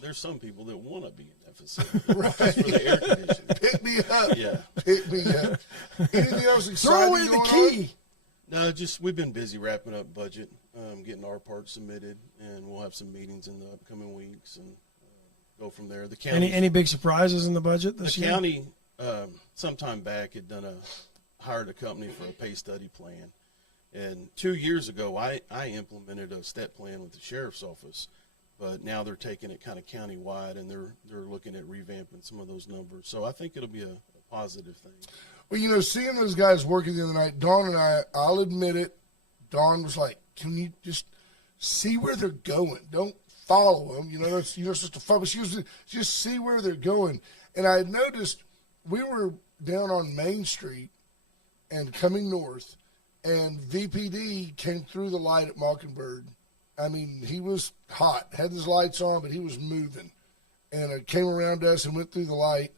there's some people that want to be in that facility Right. just for the air conditioning. Pick me up. Yeah. Pick me up. Anything else exciting Throw away the going key. No, just we've been busy wrapping up budget, getting our part submitted, and we'll have some meetings in the upcoming weeks and go from there. The county, Any big surprises in the budget this year? the county, sometime back had hired a company for a pay study plan, and 2 years ago I implemented a step plan with the sheriff's office, but now they're taking it kind of countywide and they're looking at revamping some of those numbers. So I think it'll be a positive thing. Well, you know, seeing those guys working the other night, Dawn and I'll admit it, Dawn was like, can you just see where they're going? Don't follow them. You know, that's, you're supposed to follow. She was just see where they're going. And I had noticed we were down on Main Street and coming north, and VPD came through the light at Mockingbird. I mean, he was hot, had his lights on, but he was moving. And came around us and went through the light.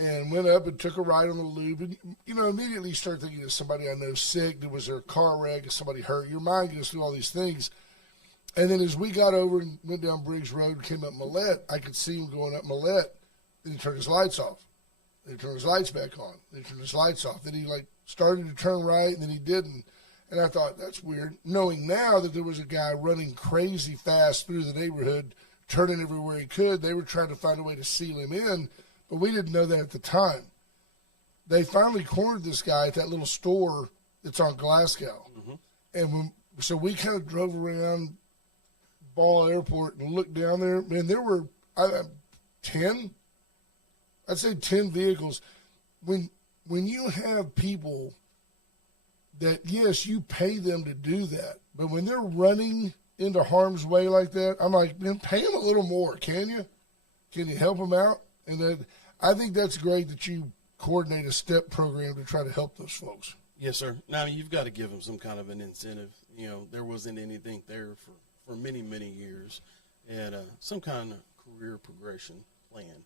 And went up and took a ride on the loop. And, you know, immediately you start thinking of somebody I know sick. Was there a car wreck? Is somebody hurt? Your mind goes through all these things. And then as we got over and went down Briggs Road and came up Millette, I could see him going up Millette. Then he turned his lights off. Then he turned his lights back on. Then he turned his lights off. Then he, started to turn right, and then he didn't. And I thought, that's weird. Knowing now that there was a guy running crazy fast through the neighborhood, turning everywhere he could, they were trying to find a way to seal him in. But we didn't know that at the time. They finally cornered this guy at that little store that's on Glasgow. Mm-hmm. And so we kind of drove around Ball Airport and looked down there. Man, there were 10, I'd say 10 vehicles. When you have people that, yes, you pay them to do that, but when they're running into harm's way like that, I'm like, man, pay them a little more, can you? Can you help them out? And then I think that's great that you coordinate a STEP program to try to help those folks. Yes, sir. Now, you've got to give them some kind of an incentive. You know, there wasn't anything there for many, many years, and some kind of career progression plan.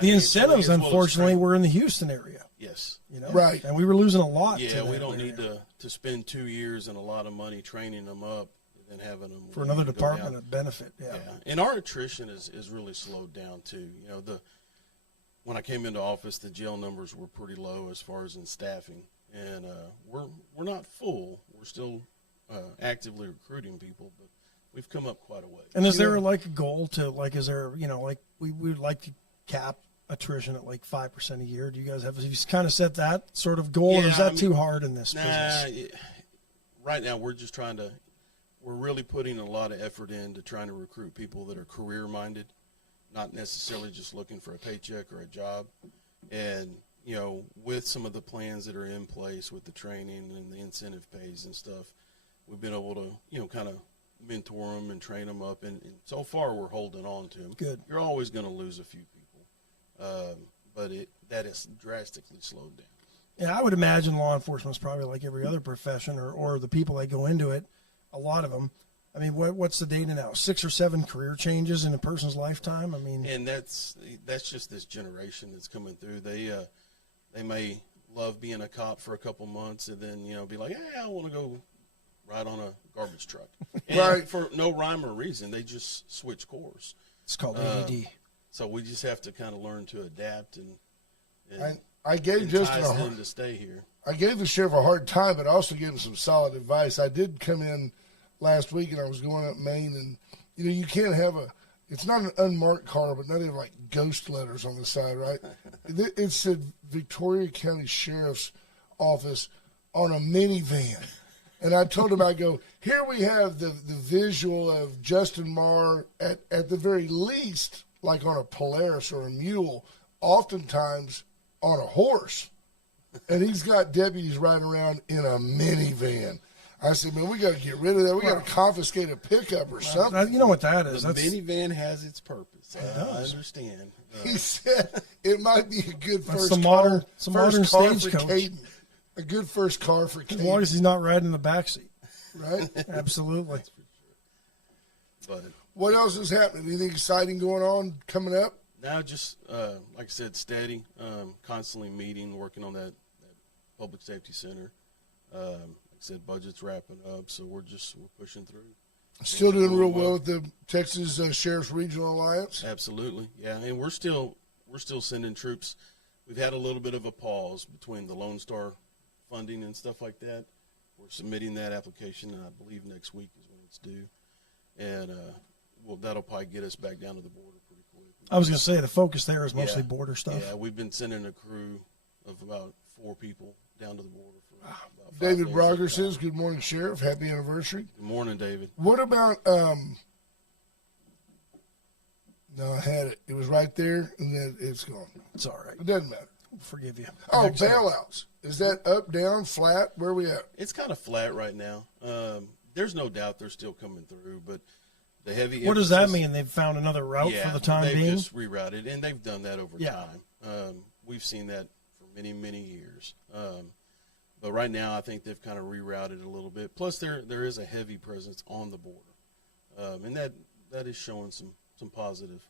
The incentives, unfortunately, were in the Houston area. Yes. You know? Right. And we were losing a lot. Yeah, we don't need to spend 2 years and a lot of money training them up and having them for another department of benefit. Yeah. And our attrition is really slowed down too. You know, when I came into office, the jail numbers were pretty low as far as in staffing, and we're not full. We're still actively recruiting people, but we've come up quite a way. And is there a goal to is there we would like to cap attrition at 5% a year? Do you guys have you kind of set that sort of goal, or is that too hard in this business? Right now we're just we're really putting a lot of effort into trying to recruit people that are career minded, not necessarily just looking for a paycheck or a job. And, you know, with some of the plans that are in place with the training and the incentive pays and stuff, we've been able to, kind of mentor them and train them up. And so far we're holding on to them. Good. You're always going to lose a few people, but that has drastically slowed down. Yeah, I would imagine law enforcement is probably like every other profession or the people that go into it, a lot of them. I mean, what's the data now? 6 or 7 career changes in a person's lifetime? I mean, and that's just this generation that's coming through. They may love being a cop for a couple months and then, be like, hey, I want to go ride on a garbage truck. And right. For no rhyme or reason, they just switch course. It's called ADD. So we just have to kind of learn to adapt and I gave Justin them to stay here. I gave the sheriff a hard time, but I also gave him some solid advice. I did come in last week, and I was going up Main, and, you can't have it's not an unmarked car, but now they have ghost letters on the side, right? It said Victoria County Sheriff's Office on a minivan. And I told him, I go, here we have the visual of Justin Marr at the very least, like on a Polaris or a mule, oftentimes on a horse. And he's got deputies riding around in a minivan. I said, man, we got to get rid of that. We got to confiscate a pickup or something. You know what that is? The minivan has its purpose. I understand. He said it might be a good first some car, modern car for stagecoach. Caden. A good first car for Caden. As long as he's not riding in the backseat. Right? Absolutely. But what else is happening? Anything exciting going on coming up? now just, like I said, steady, constantly meeting, working on that public safety center. Like I said, budget's wrapping up, so we're pushing through. Still doing real well with the Texas Sheriff's Regional Alliance? Absolutely, yeah, and we're still sending troops. We've had a little bit of a pause between the Lone Star funding and stuff like that. We're submitting that application, and I believe next week is when it's due, and that'll probably get us back down to the border pretty quick. I was going to say the focus there is mostly border stuff. Yeah, we've been sending a crew of about 4 people down to the border for about 5 David days Brogger at a says, time. good morning, Sheriff. Happy anniversary. Good morning, David. What about, no, I had it. It was right there, and then it's gone. It's all right. It doesn't matter. We'll forgive you. Oh, Next time. bailouts. Is that up, down, flat? Where are we at? It's kind of flat right now. There's no doubt they're still coming through, but the heavy. What does that emphasis- mean? They've found another route Yeah, for the time they've being? just rerouted, and they've done that over Yeah. time. We've seen that for many, many years. But right now, I think they've kind of rerouted a little bit. Plus, there is a heavy presence on the border, and that is showing some positive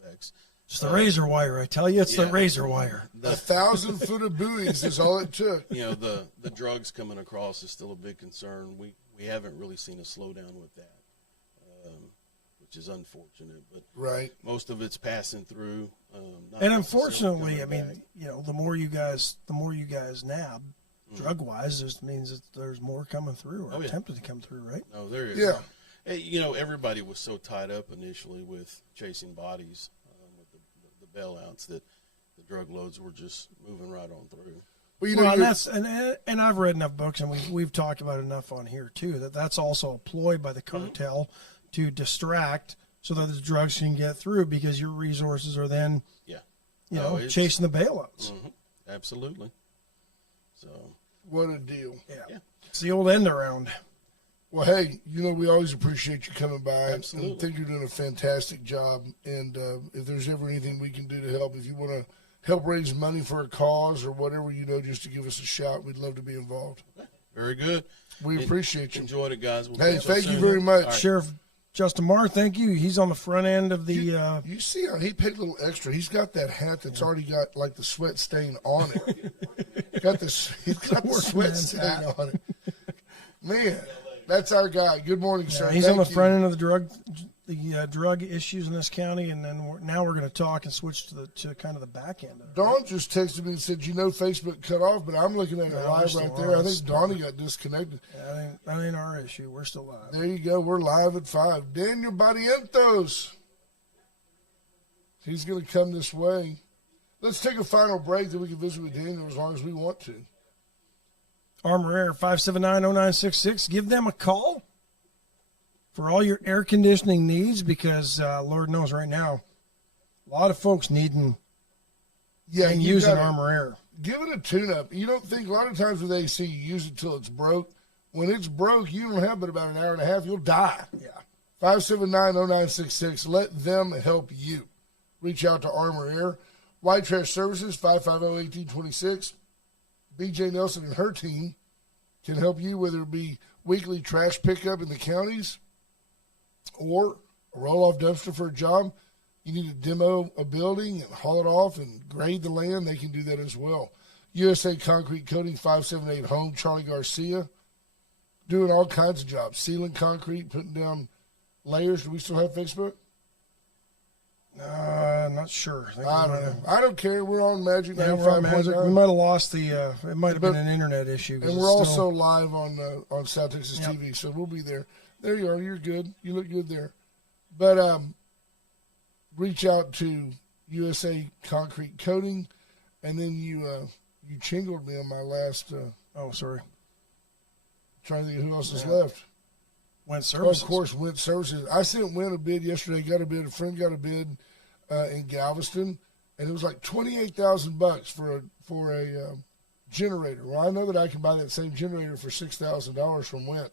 effects. It's the razor wire, I tell you. It's the yeah. razor wire. 1,000 foot of buoys is all it took. You know, the drugs coming across is still a big concern. We haven't really seen a slowdown with that, which is unfortunate. But Right. most of it's passing through. Not And necessarily unfortunately, I coming mean, back. you know, the more you guys nab, drug-wise, just means that there's more coming through or Oh, yeah. attempted to come through, right? No, there is. Yeah. Hey, you know, everybody was so tied up initially with chasing bodies, with the bailouts, that the drug loads were just moving right on through. Well, you know, Well, and you're- that's and I've read enough books, and we've talked about enough on here too, that's also a ploy by the cartel to distract so that the drugs can get through because your resources are then Yeah. you No, know it's- chasing the bailouts. Absolutely. So, what a deal. Yeah. It's the old end around. Well, hey, you know, we always appreciate you coming by. Absolutely. I think you're doing a fantastic job. And if there's ever anything we can do to help, if you want to help raise money for a cause or whatever, you know, just to give us a shout, we'd love to be involved. very good. We appreciate you. Enjoyed it, guys. We'll Hey, catch up thank you soon. very much. All right. Sheriff Justin Marr, thank you. He's on the front end of the. You see how he paid a little extra? He's got that hat that's already got like the sweat stain on it. He's got the sweat workman's stain hat. on it. Man, that's our guy. Good morning, sir. He's on the Thank you. front end of the drug issues in this county, and then now we're going to talk and switch to kind of the back end of it. Dawn just texted me and said, you know, Facebook cut off, but I'm looking at it No, live we're still right there. I on. think Donnie got disconnected. That ain't our issue. We're still live. There you go. We're live at 5. Daniel Barrientos. He's going to come this way. Let's take a final break, then we can visit with Daniel as long as we want to. Armor Air 579-0966. Give them a call for all your air conditioning needs because Lord knows right now, a lot of folks needing Yeah, and you using gotta Armor Air. Give it a tune-up. You don't think, a lot of times with AC, you use it till it's broke. When it's broke, you don't have but about an hour and a half. You'll die. Yeah. 579-0966. Let them help you. Reach out to Armor Air. White Trash Services, 550-1826. BJ Nelson and her team can help you, whether it be weekly trash pickup in the counties or a roll-off dumpster for a job. You need to demo a building and haul it off and grade the land. They can do that as well. USA Concrete Coating, 578 Home, Charlie Garcia. Doing all kinds of jobs. Sealing concrete, putting down layers. Do we still have Facebook? I'm not sure. I don't know. I don't care. We're on Magic Yeah, we're on Magic. 95.9. We might have lost the. It might have But- been an internet issue. 'cause And it's we're still- also live on South Texas Yep. TV, so we'll be there. There you are. You're good. You look good there. But reach out to USA Concrete Coating, and then you chingled me on my last. Oh, sorry. Trying to think of who else is left. Went Oh, services. of course, Went Services. I sent Went a bid yesterday. Got a bid. A friend got a bid in Galveston, and it was like $28,000 for a generator. Well, I know that I can buy that same generator for $6,000 from Went.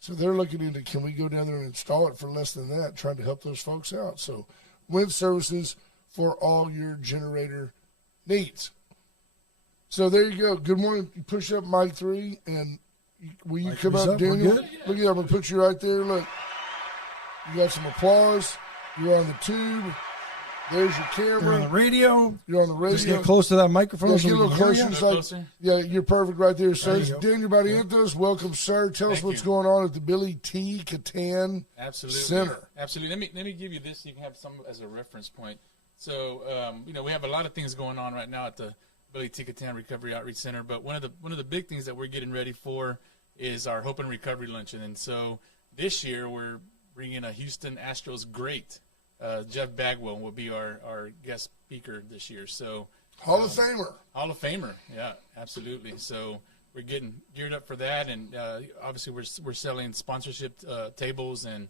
So they're looking into, can we go down there and install it for less than that, trying to help those folks out. So Went Services for all your generator needs. So there you go. Good morning. You push up mic 3, and will you come up, Daniel? Look at that. I'm going to put you right there. Look. You got some applause. You're on the tube. There's your camera. You're on the radio. You're on the radio. Just get close to that microphone. Yeah, so get a little closer. Closer. Yeah, you're perfect right there, sir. There Daniel Barrientos, welcome, sir. Tell us what's going on at the Billy T. Catan Center. Absolutely. Let me give you this so you can have some as a reference point. So, we have a lot of things going on right now at the Billy T. Catan Recovery Outreach Center, but one of the big things that we're getting ready for is our Hope and Recovery Luncheon. And so this year we're bringing a Houston Astros great. Jeff Bagwell will be our guest speaker this year. So Hall of Famer. Hall of Famer, yeah, absolutely. So we're getting geared up for that, and obviously we're selling sponsorship tables, and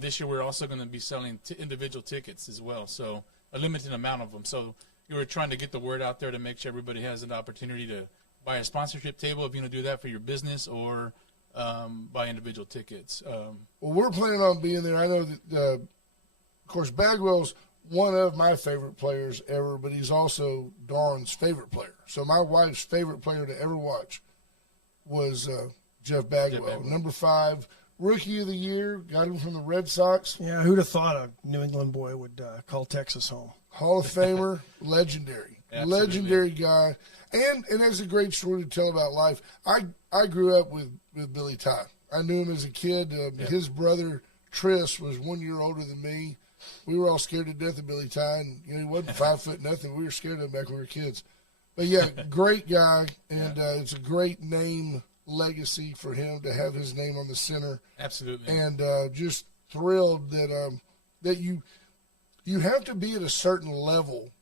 this year we're also going to be selling individual tickets as well. So a limited amount of them. So we were trying to get the word out there to make sure everybody has an opportunity to buy a sponsorship table if you want to do that for your business, or buy individual tickets. Well, we're planning on being there. I know that, of course, Bagwell's one of my favorite players ever, but he's also Dawn's favorite player. So my wife's favorite player to ever watch was Jeff Bagwell. Number 5, Rookie of the Year, got him from the Red Sox. Yeah, who'd have thought a New England boy would call Texas home? Hall of Famer, legendary. Absolutely. Legendary guy. And that's a great story to tell about life. I grew up with Billy Ty. I knew him as a kid. His brother, Tris, was 1 year older than me. We were all scared to death of Billy Ty, and he wasn't 5 foot nothing. We were scared of him back when we were kids. But, yeah, great guy, and it's a great name legacy for him to have his name on the center. Absolutely. And just thrilled that you have to be at a certain level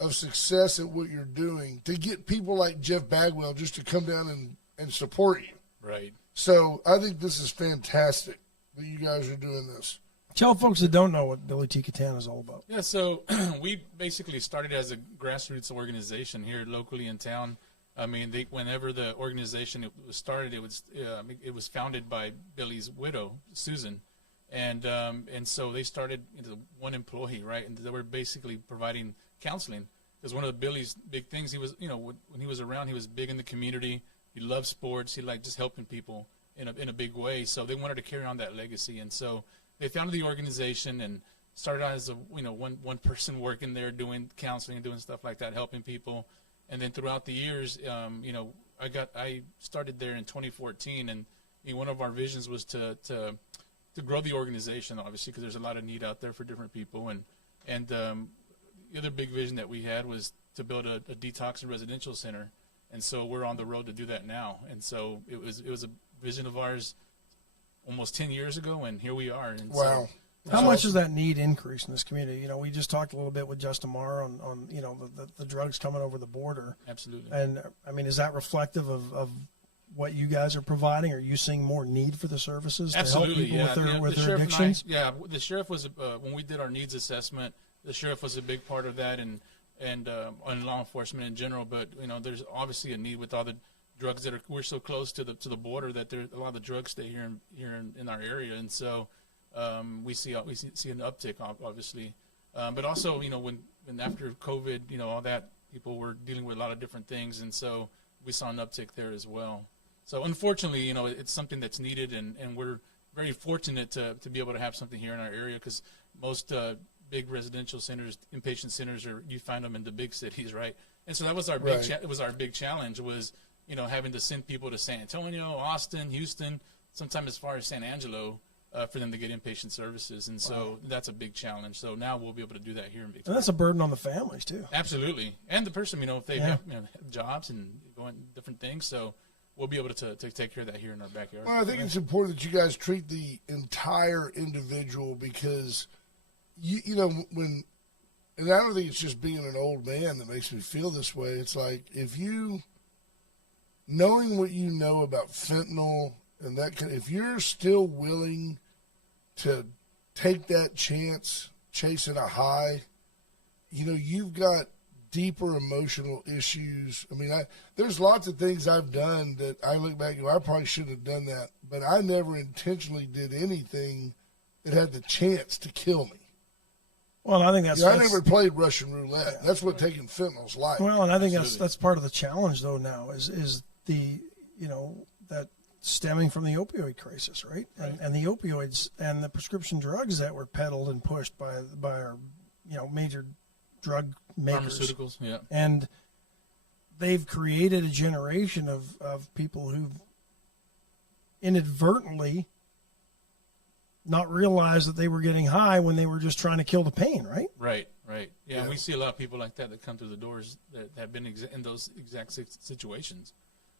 of success at what you're doing to get people like Jeff Bagwell just to come down and support you. Right. So I think this is fantastic that you guys are doing this. Tell folks that don't know what Billy T. Catan is all about. Yeah, so we basically started as a grassroots organization here locally in town. I mean, whenever the organization was started, it was founded by Billy's widow, Susan, and so they started one employee, right? And they were basically providing counseling. Because one of Billy's big things, he was, when he was around, he was big in the community. He loved sports. He liked just helping people in a big way. So they wanted to carry on that legacy, and so they founded the organization and started out as a one person working there doing counseling and doing stuff like that, helping people. And then throughout the years, I started there in 2014, and one of our visions was to grow the organization, obviously, because there's a lot of need out there for different people. And the other big vision that we had was to build a detox and residential center, and so we're on the road to do that now. And so it was a vision of ours almost 10 years ago, and here we are. And wow. How much does that need increase in this community? We just talked a little bit with Justin Marr on the drugs coming over the border. Absolutely. And, I mean, is that reflective of what you guys are providing? Are you seeing more need for the services Absolutely, to help people with their addictions? The sheriff was, when we did our needs assessment, the sheriff was a big part of that, and on law enforcement in general. But, there's obviously a need with all the drugs that we're so close to the border that a lot of the drugs stay here in our area. And so we see an uptick, obviously. But also, when after COVID, all that, people were dealing with a lot of different things, and so we saw an uptick there as well. So unfortunately, it's something that's needed, and we're very fortunate to be able to have something here in our area, because most big residential centers, inpatient centers, you find them in the big cities, right? And so that was our big challenge was, having to send people to San Antonio, Austin, Houston, sometimes as far as San Angelo, for them to get inpatient services. And so that's a big challenge. So now we'll be able to do that here in Victoria. And that's a burden on the families, too. Absolutely. And the person, if they have jobs and going different things. So we'll be able to take care of that here in our backyard. Well, I think it's important that you guys treat the entire individual, because, when – and I don't think it's just being an old man that makes me feel this way. It's like knowing what you know about fentanyl and that if you're still willing to take that chance chasing a high, you've got deeper emotional issues. I mean, there's lots of things I've done that I look back and I probably shouldn't have done that, but I never intentionally did anything that had the chance to kill me. Well, I think I never played Russian roulette. Yeah. That's what taking fentanyl's like. Well, and I think that's part of the challenge, though, now is the, that stemming from the opioid crisis, right? And the opioids and the prescription drugs that were peddled and pushed by our, major drug makers. Pharmaceuticals, yeah. And they've created a generation of people who've inadvertently not realized that they were getting high when they were just trying to kill the pain, right? Right. Yeah, and we see a lot of people like that come through the doors that have been in those exact situations.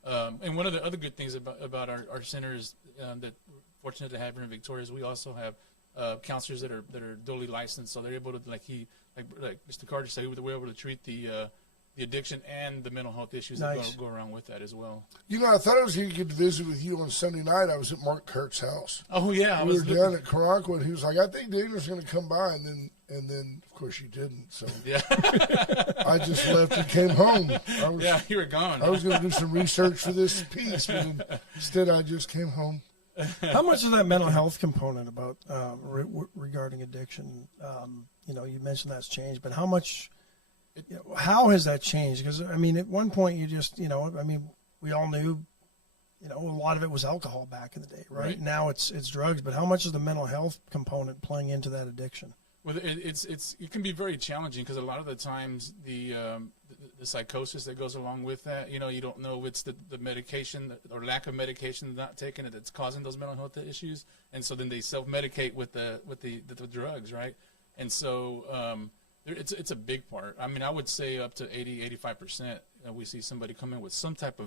And one of the other good things about our center is that we're fortunate to have here in Victoria is we also have counselors that are duly licensed, so they're able to, like Mr. Carter said, we're able to treat the addiction and the mental health issues that go around with that as well. I thought I was going to get to visit with you on Sunday night. I was at Mark Kurt's house. Oh, yeah. We were down at Karanqua, and he was like, I think Daniel's going to come by, and then, of course, you didn't. So yeah. I just left and came home. You were gone. I was going to do some research for this piece, but instead I just came home. How much is that mental health component about regarding addiction? You mentioned that's changed, but how much... how has that changed? Because, I mean, at one point you just, we all knew, a lot of it was alcohol back in the day, right? Now it's drugs, but how much is the mental health component playing into that addiction? Well, it can be very challenging because a lot of the times the psychosis that goes along with that, you don't know if it's the medication or lack of medication not taking it that's causing those mental health issues, and so then they self-medicate with the drugs, right? And so it's a big part. I mean, I would say up to 80-85% we see somebody come in with some type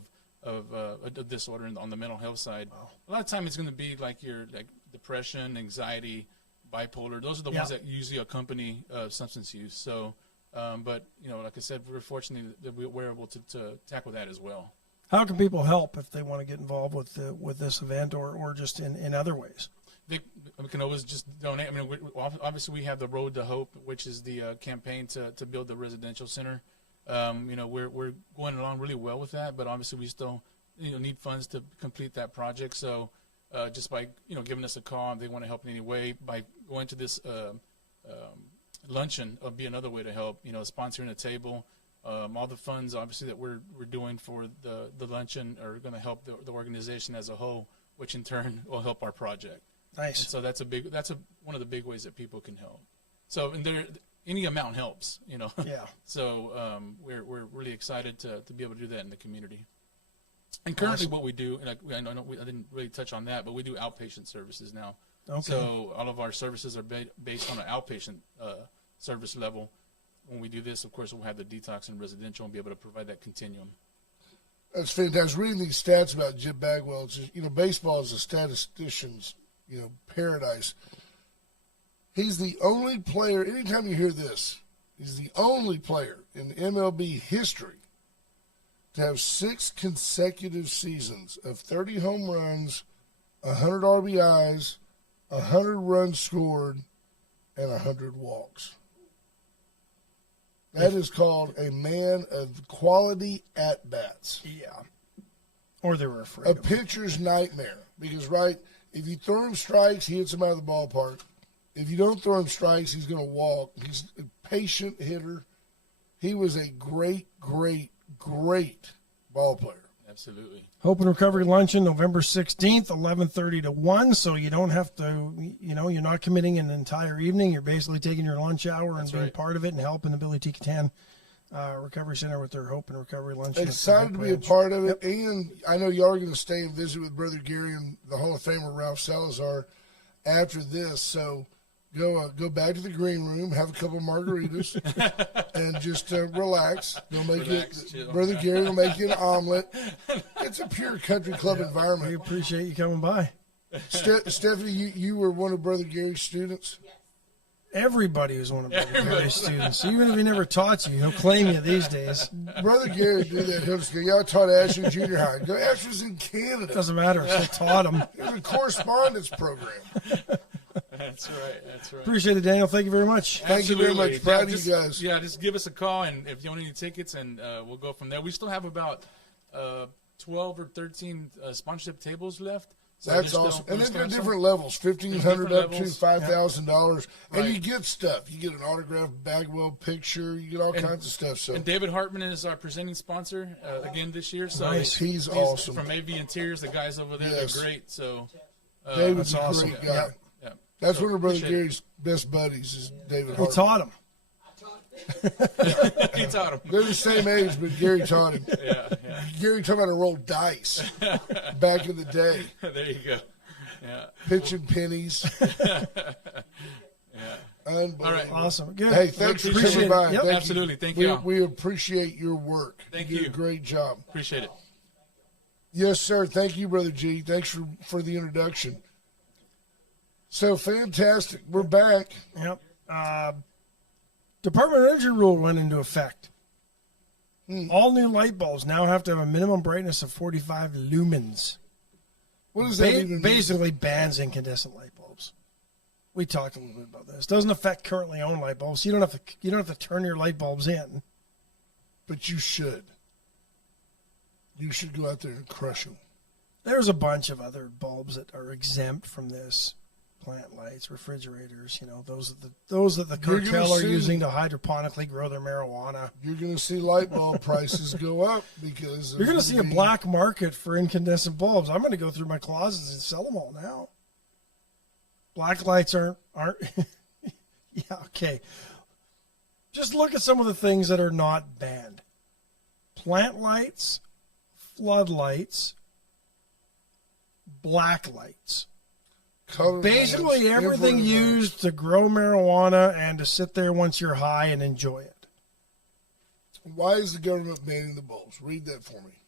of a disorder on the mental health side. Wow. A lot of time it's going to be like depression, anxiety, bipolar. Those are the ones that usually accompany substance use. So, but like I said, we're fortunate that we're able to tackle that as well. How can people help if they want to get involved with this event or just in other ways? We can always just donate. I mean, obviously we have the Road to Hope, which is the campaign to build the residential center. We're going along really well with that, but obviously we still need funds to complete that project. So just by giving us a call if they want to help in any way, by going to this luncheon would be another way to help. Sponsoring a table. All the funds obviously that we're doing for the luncheon are going to help the organization as a whole, which in turn will help our project. Nice. And so that's one of the big ways that people can help. So any amount helps, Yeah. So we're really excited to be able to do that in the community. And currently, what we do, and I didn't really touch on that, but we do outpatient services now. Okay. So all of our services are based on an outpatient service level. When we do this, of course, we'll have the detox and residential and be able to provide that continuum. That's fantastic. I was reading these stats about Jim Bagwell. It's just, baseball is a statistician's paradise. He's the only player, anytime you hear this, he's the only player in MLB history to have 6 consecutive seasons of 30 home runs, 100 RBIs, 100 runs scored, and 100 walks. That is called a man of quality at-bats. Yeah. Or they were afraid of pitcher's nightmare. Because, if you throw him strikes, he hits them out of the ballpark. If you don't throw him strikes, he's going to walk. He's a patient hitter. He was a great, great, great ball player. Absolutely. Hope and Recovery Luncheon, November 16th, 11:30 to 1. So you don't have to, you're not committing an entire evening. You're basically taking your lunch hour and being part of it and helping the Billy T. Catan Recovery Center with their Hope and Recovery Luncheon. Excited to be a part of it. Yep. And I know y'all are going to stay and visit with Brother Gary and the Hall of Famer Ralph Salazar after this. So go back to the green room, have a couple of margaritas, and just relax. Brother Gary will make you an omelet. It's a pure country club environment. We appreciate you coming by. Stephanie, you were one of Brother Gary's students? Yes. Everybody was one of Brother Gary's students. Even if he never taught you, he'll claim you these days. Brother Gary did that. He'll just go, y'all taught Ashland Junior High. Go, Ashland's in Canada. Doesn't matter. Still taught him. It was a correspondence program. That's right. That's right. Appreciate it, Daniel. Thank you very much. Thank you very Absolutely. much. Proud of just, you guys. Yeah, just give us a call, and if you want any tickets, and we'll go from there. We still have about 12 or 13 sponsorship tables left. So That's there's awesome. still- And there's they've got still different some. levels, $1,500 up to levels. $5,000. And Right. you get stuff. You get an autographed Bagwell picture. You get all kinds of stuff. So And David Hartman is our presenting sponsor again this year. So Nice. He's awesome. From AV Interiors, the guys over there, Yes. they're great. So David's That's a awesome. great guy. Yeah. yeah. That's So, one of Brother appreciate it. Gary's best buddies is David He Hartman. taught him. He taught him. They're the same age, but Gary taught him. Yeah, yeah. Gary taught him how to roll dice back in the day. There you go. Yeah. Pitching pennies. Unbelievable. All right. Awesome. Good. Hey, thanks for Appreciate coming by. it. Yep. Thank you. Absolutely. Thank we, you all. We appreciate your work. Thank you. Did you. a great job. Appreciate it. Yes, sir. Thank you, Brother G. Thanks for the introduction. So fantastic. We're back. Yep. Department of Energy rule went into effect. All new light bulbs now have to have a minimum brightness of 45 lumens. What does that even mean? Basically bans incandescent light bulbs. We talked a little bit about this. Doesn't affect currently owned light bulbs. You don't have to turn your light bulbs in. But you should. You should go out there and crush them. There's a bunch of other bulbs that are exempt from this. Plant lights, refrigerators, those that the You're gonna cartel are see- using to hydroponically grow their marijuana. You're going to see light bulb prices go up because You're going to see a black market for incandescent bulbs. I'm going to go through my closets and sell them all now. Black lights aren't yeah, okay. Just look at some of the things that are not banned. Plant lights, floodlights, black lights. colored Basically lamps, everything infrared lamps. used to grow marijuana and to sit there once you're high and enjoy it. Why is the government banning the bulbs? Read that for me.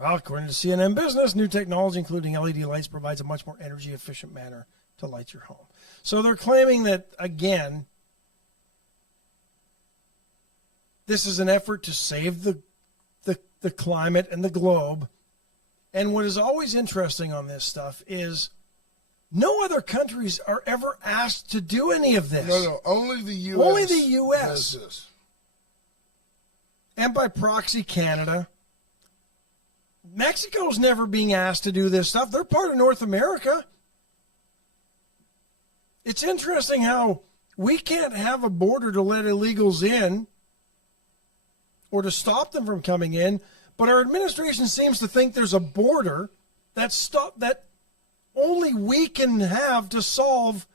Well, according to CNN Business, new technology, including LED lights, provides a much more energy-efficient manner to light your home. So they're claiming that, again, this is an effort to save the climate and the globe. And what is always interesting on this stuff is no other countries are ever asked to do any of this. No, only the U.S. Only the U.S. does this. And by proxy, Canada. Mexico's never being asked to do this stuff. They're part of North America. It's interesting how we can't have a border to let illegals in or to stop them from coming in, but our administration seems to think there's a border that only we can have to solve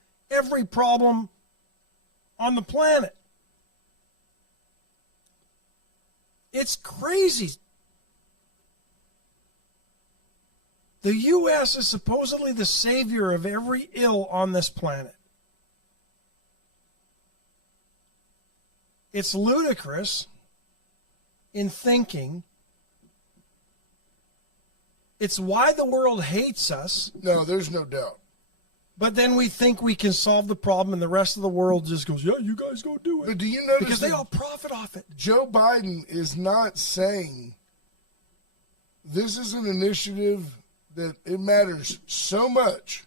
every problem on the planet. It's crazy. The U.S. is supposedly the savior of every ill on this planet. It's ludicrous in thinking. It's why the world hates us. No, there's no doubt. But then we think we can solve the problem, and the rest of the world just goes, yeah, you guys go do it. But do you notice Because they that all profit off it. Joe Biden is not saying this is an initiative that it matters so much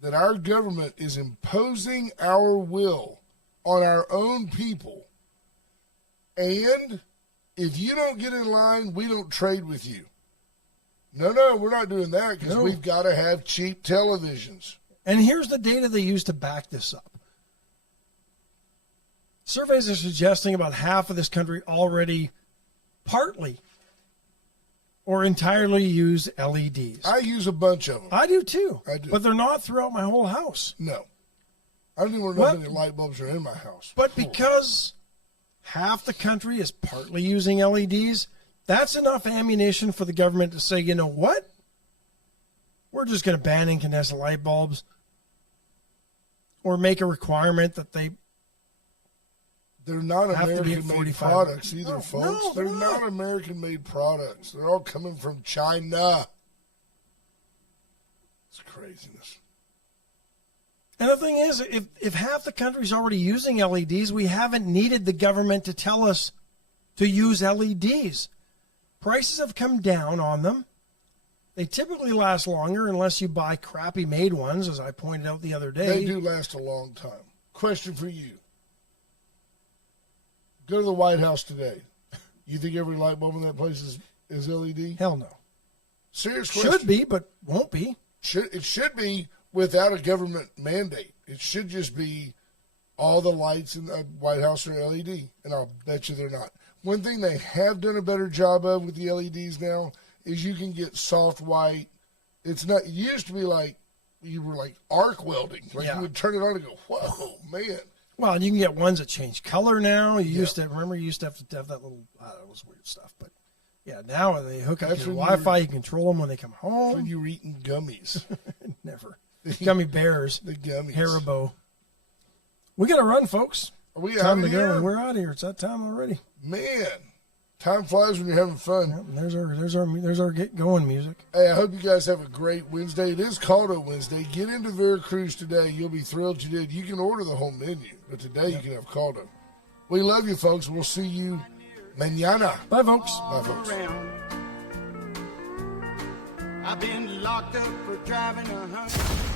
that our government is imposing our will on our own people. And if you don't get in line, we don't trade with you. No, we're not doing that because No. we've got to have cheap televisions. And here's the data they use to back this up. Surveys are suggesting about half of this country already partly or entirely use LEDs. I use a bunch of them. I do too. I do. But they're not throughout my whole house. No. I don't even want to know how What? many light bulbs are in my house. But because half the country is partly using LEDs, that's enough ammunition for the government to say, you know what? We're just going to ban incandescent light bulbs or make a requirement that they They're not have to be at American-made 45. products either, No, folks. no, they're they're not not. American-made products. They're all coming from China. It's craziness. And the thing is, if half the country's already using LEDs, we haven't needed the government to tell us to use LEDs. Prices have come down on them. They typically last longer unless you buy crappy made ones, as I pointed out the other day. They do last a long time. Question for you. Go to the White House today. You think every light bulb in that place is LED? Hell no. Serious question. Should be, but won't be. It should be without a government mandate. It should just be all the lights in the White House are LED, and I'll bet you they're not. One thing they have done a better job of with the LEDs now is you can get soft white. It's not. It used to be like you were like arc welding. Like Yeah. you would turn it on and go, whoa, man. Well, and you can get ones that change color now. You used to have to have that little, it was weird stuff. But yeah, now they hook up That's to your when Wi-Fi. You control them when they come When home. you were eating gummies. Never. Gummy bears. The gummies. Haribo. We got to run, folks. Are we Time out to of go. here? And we're out of here. It's that time already. Man, time flies when you're having fun. Yep, and there's our get going music. Hey, I hope you guys have a great Wednesday. It is Caldo Wednesday. Get into Veracruz today. You'll be thrilled you did. You can order the whole menu, but today you can have Caldo. We love you, folks. We'll see you mañana. Bye, folks. Bye, folks. Around. I've been locked up for driving 100.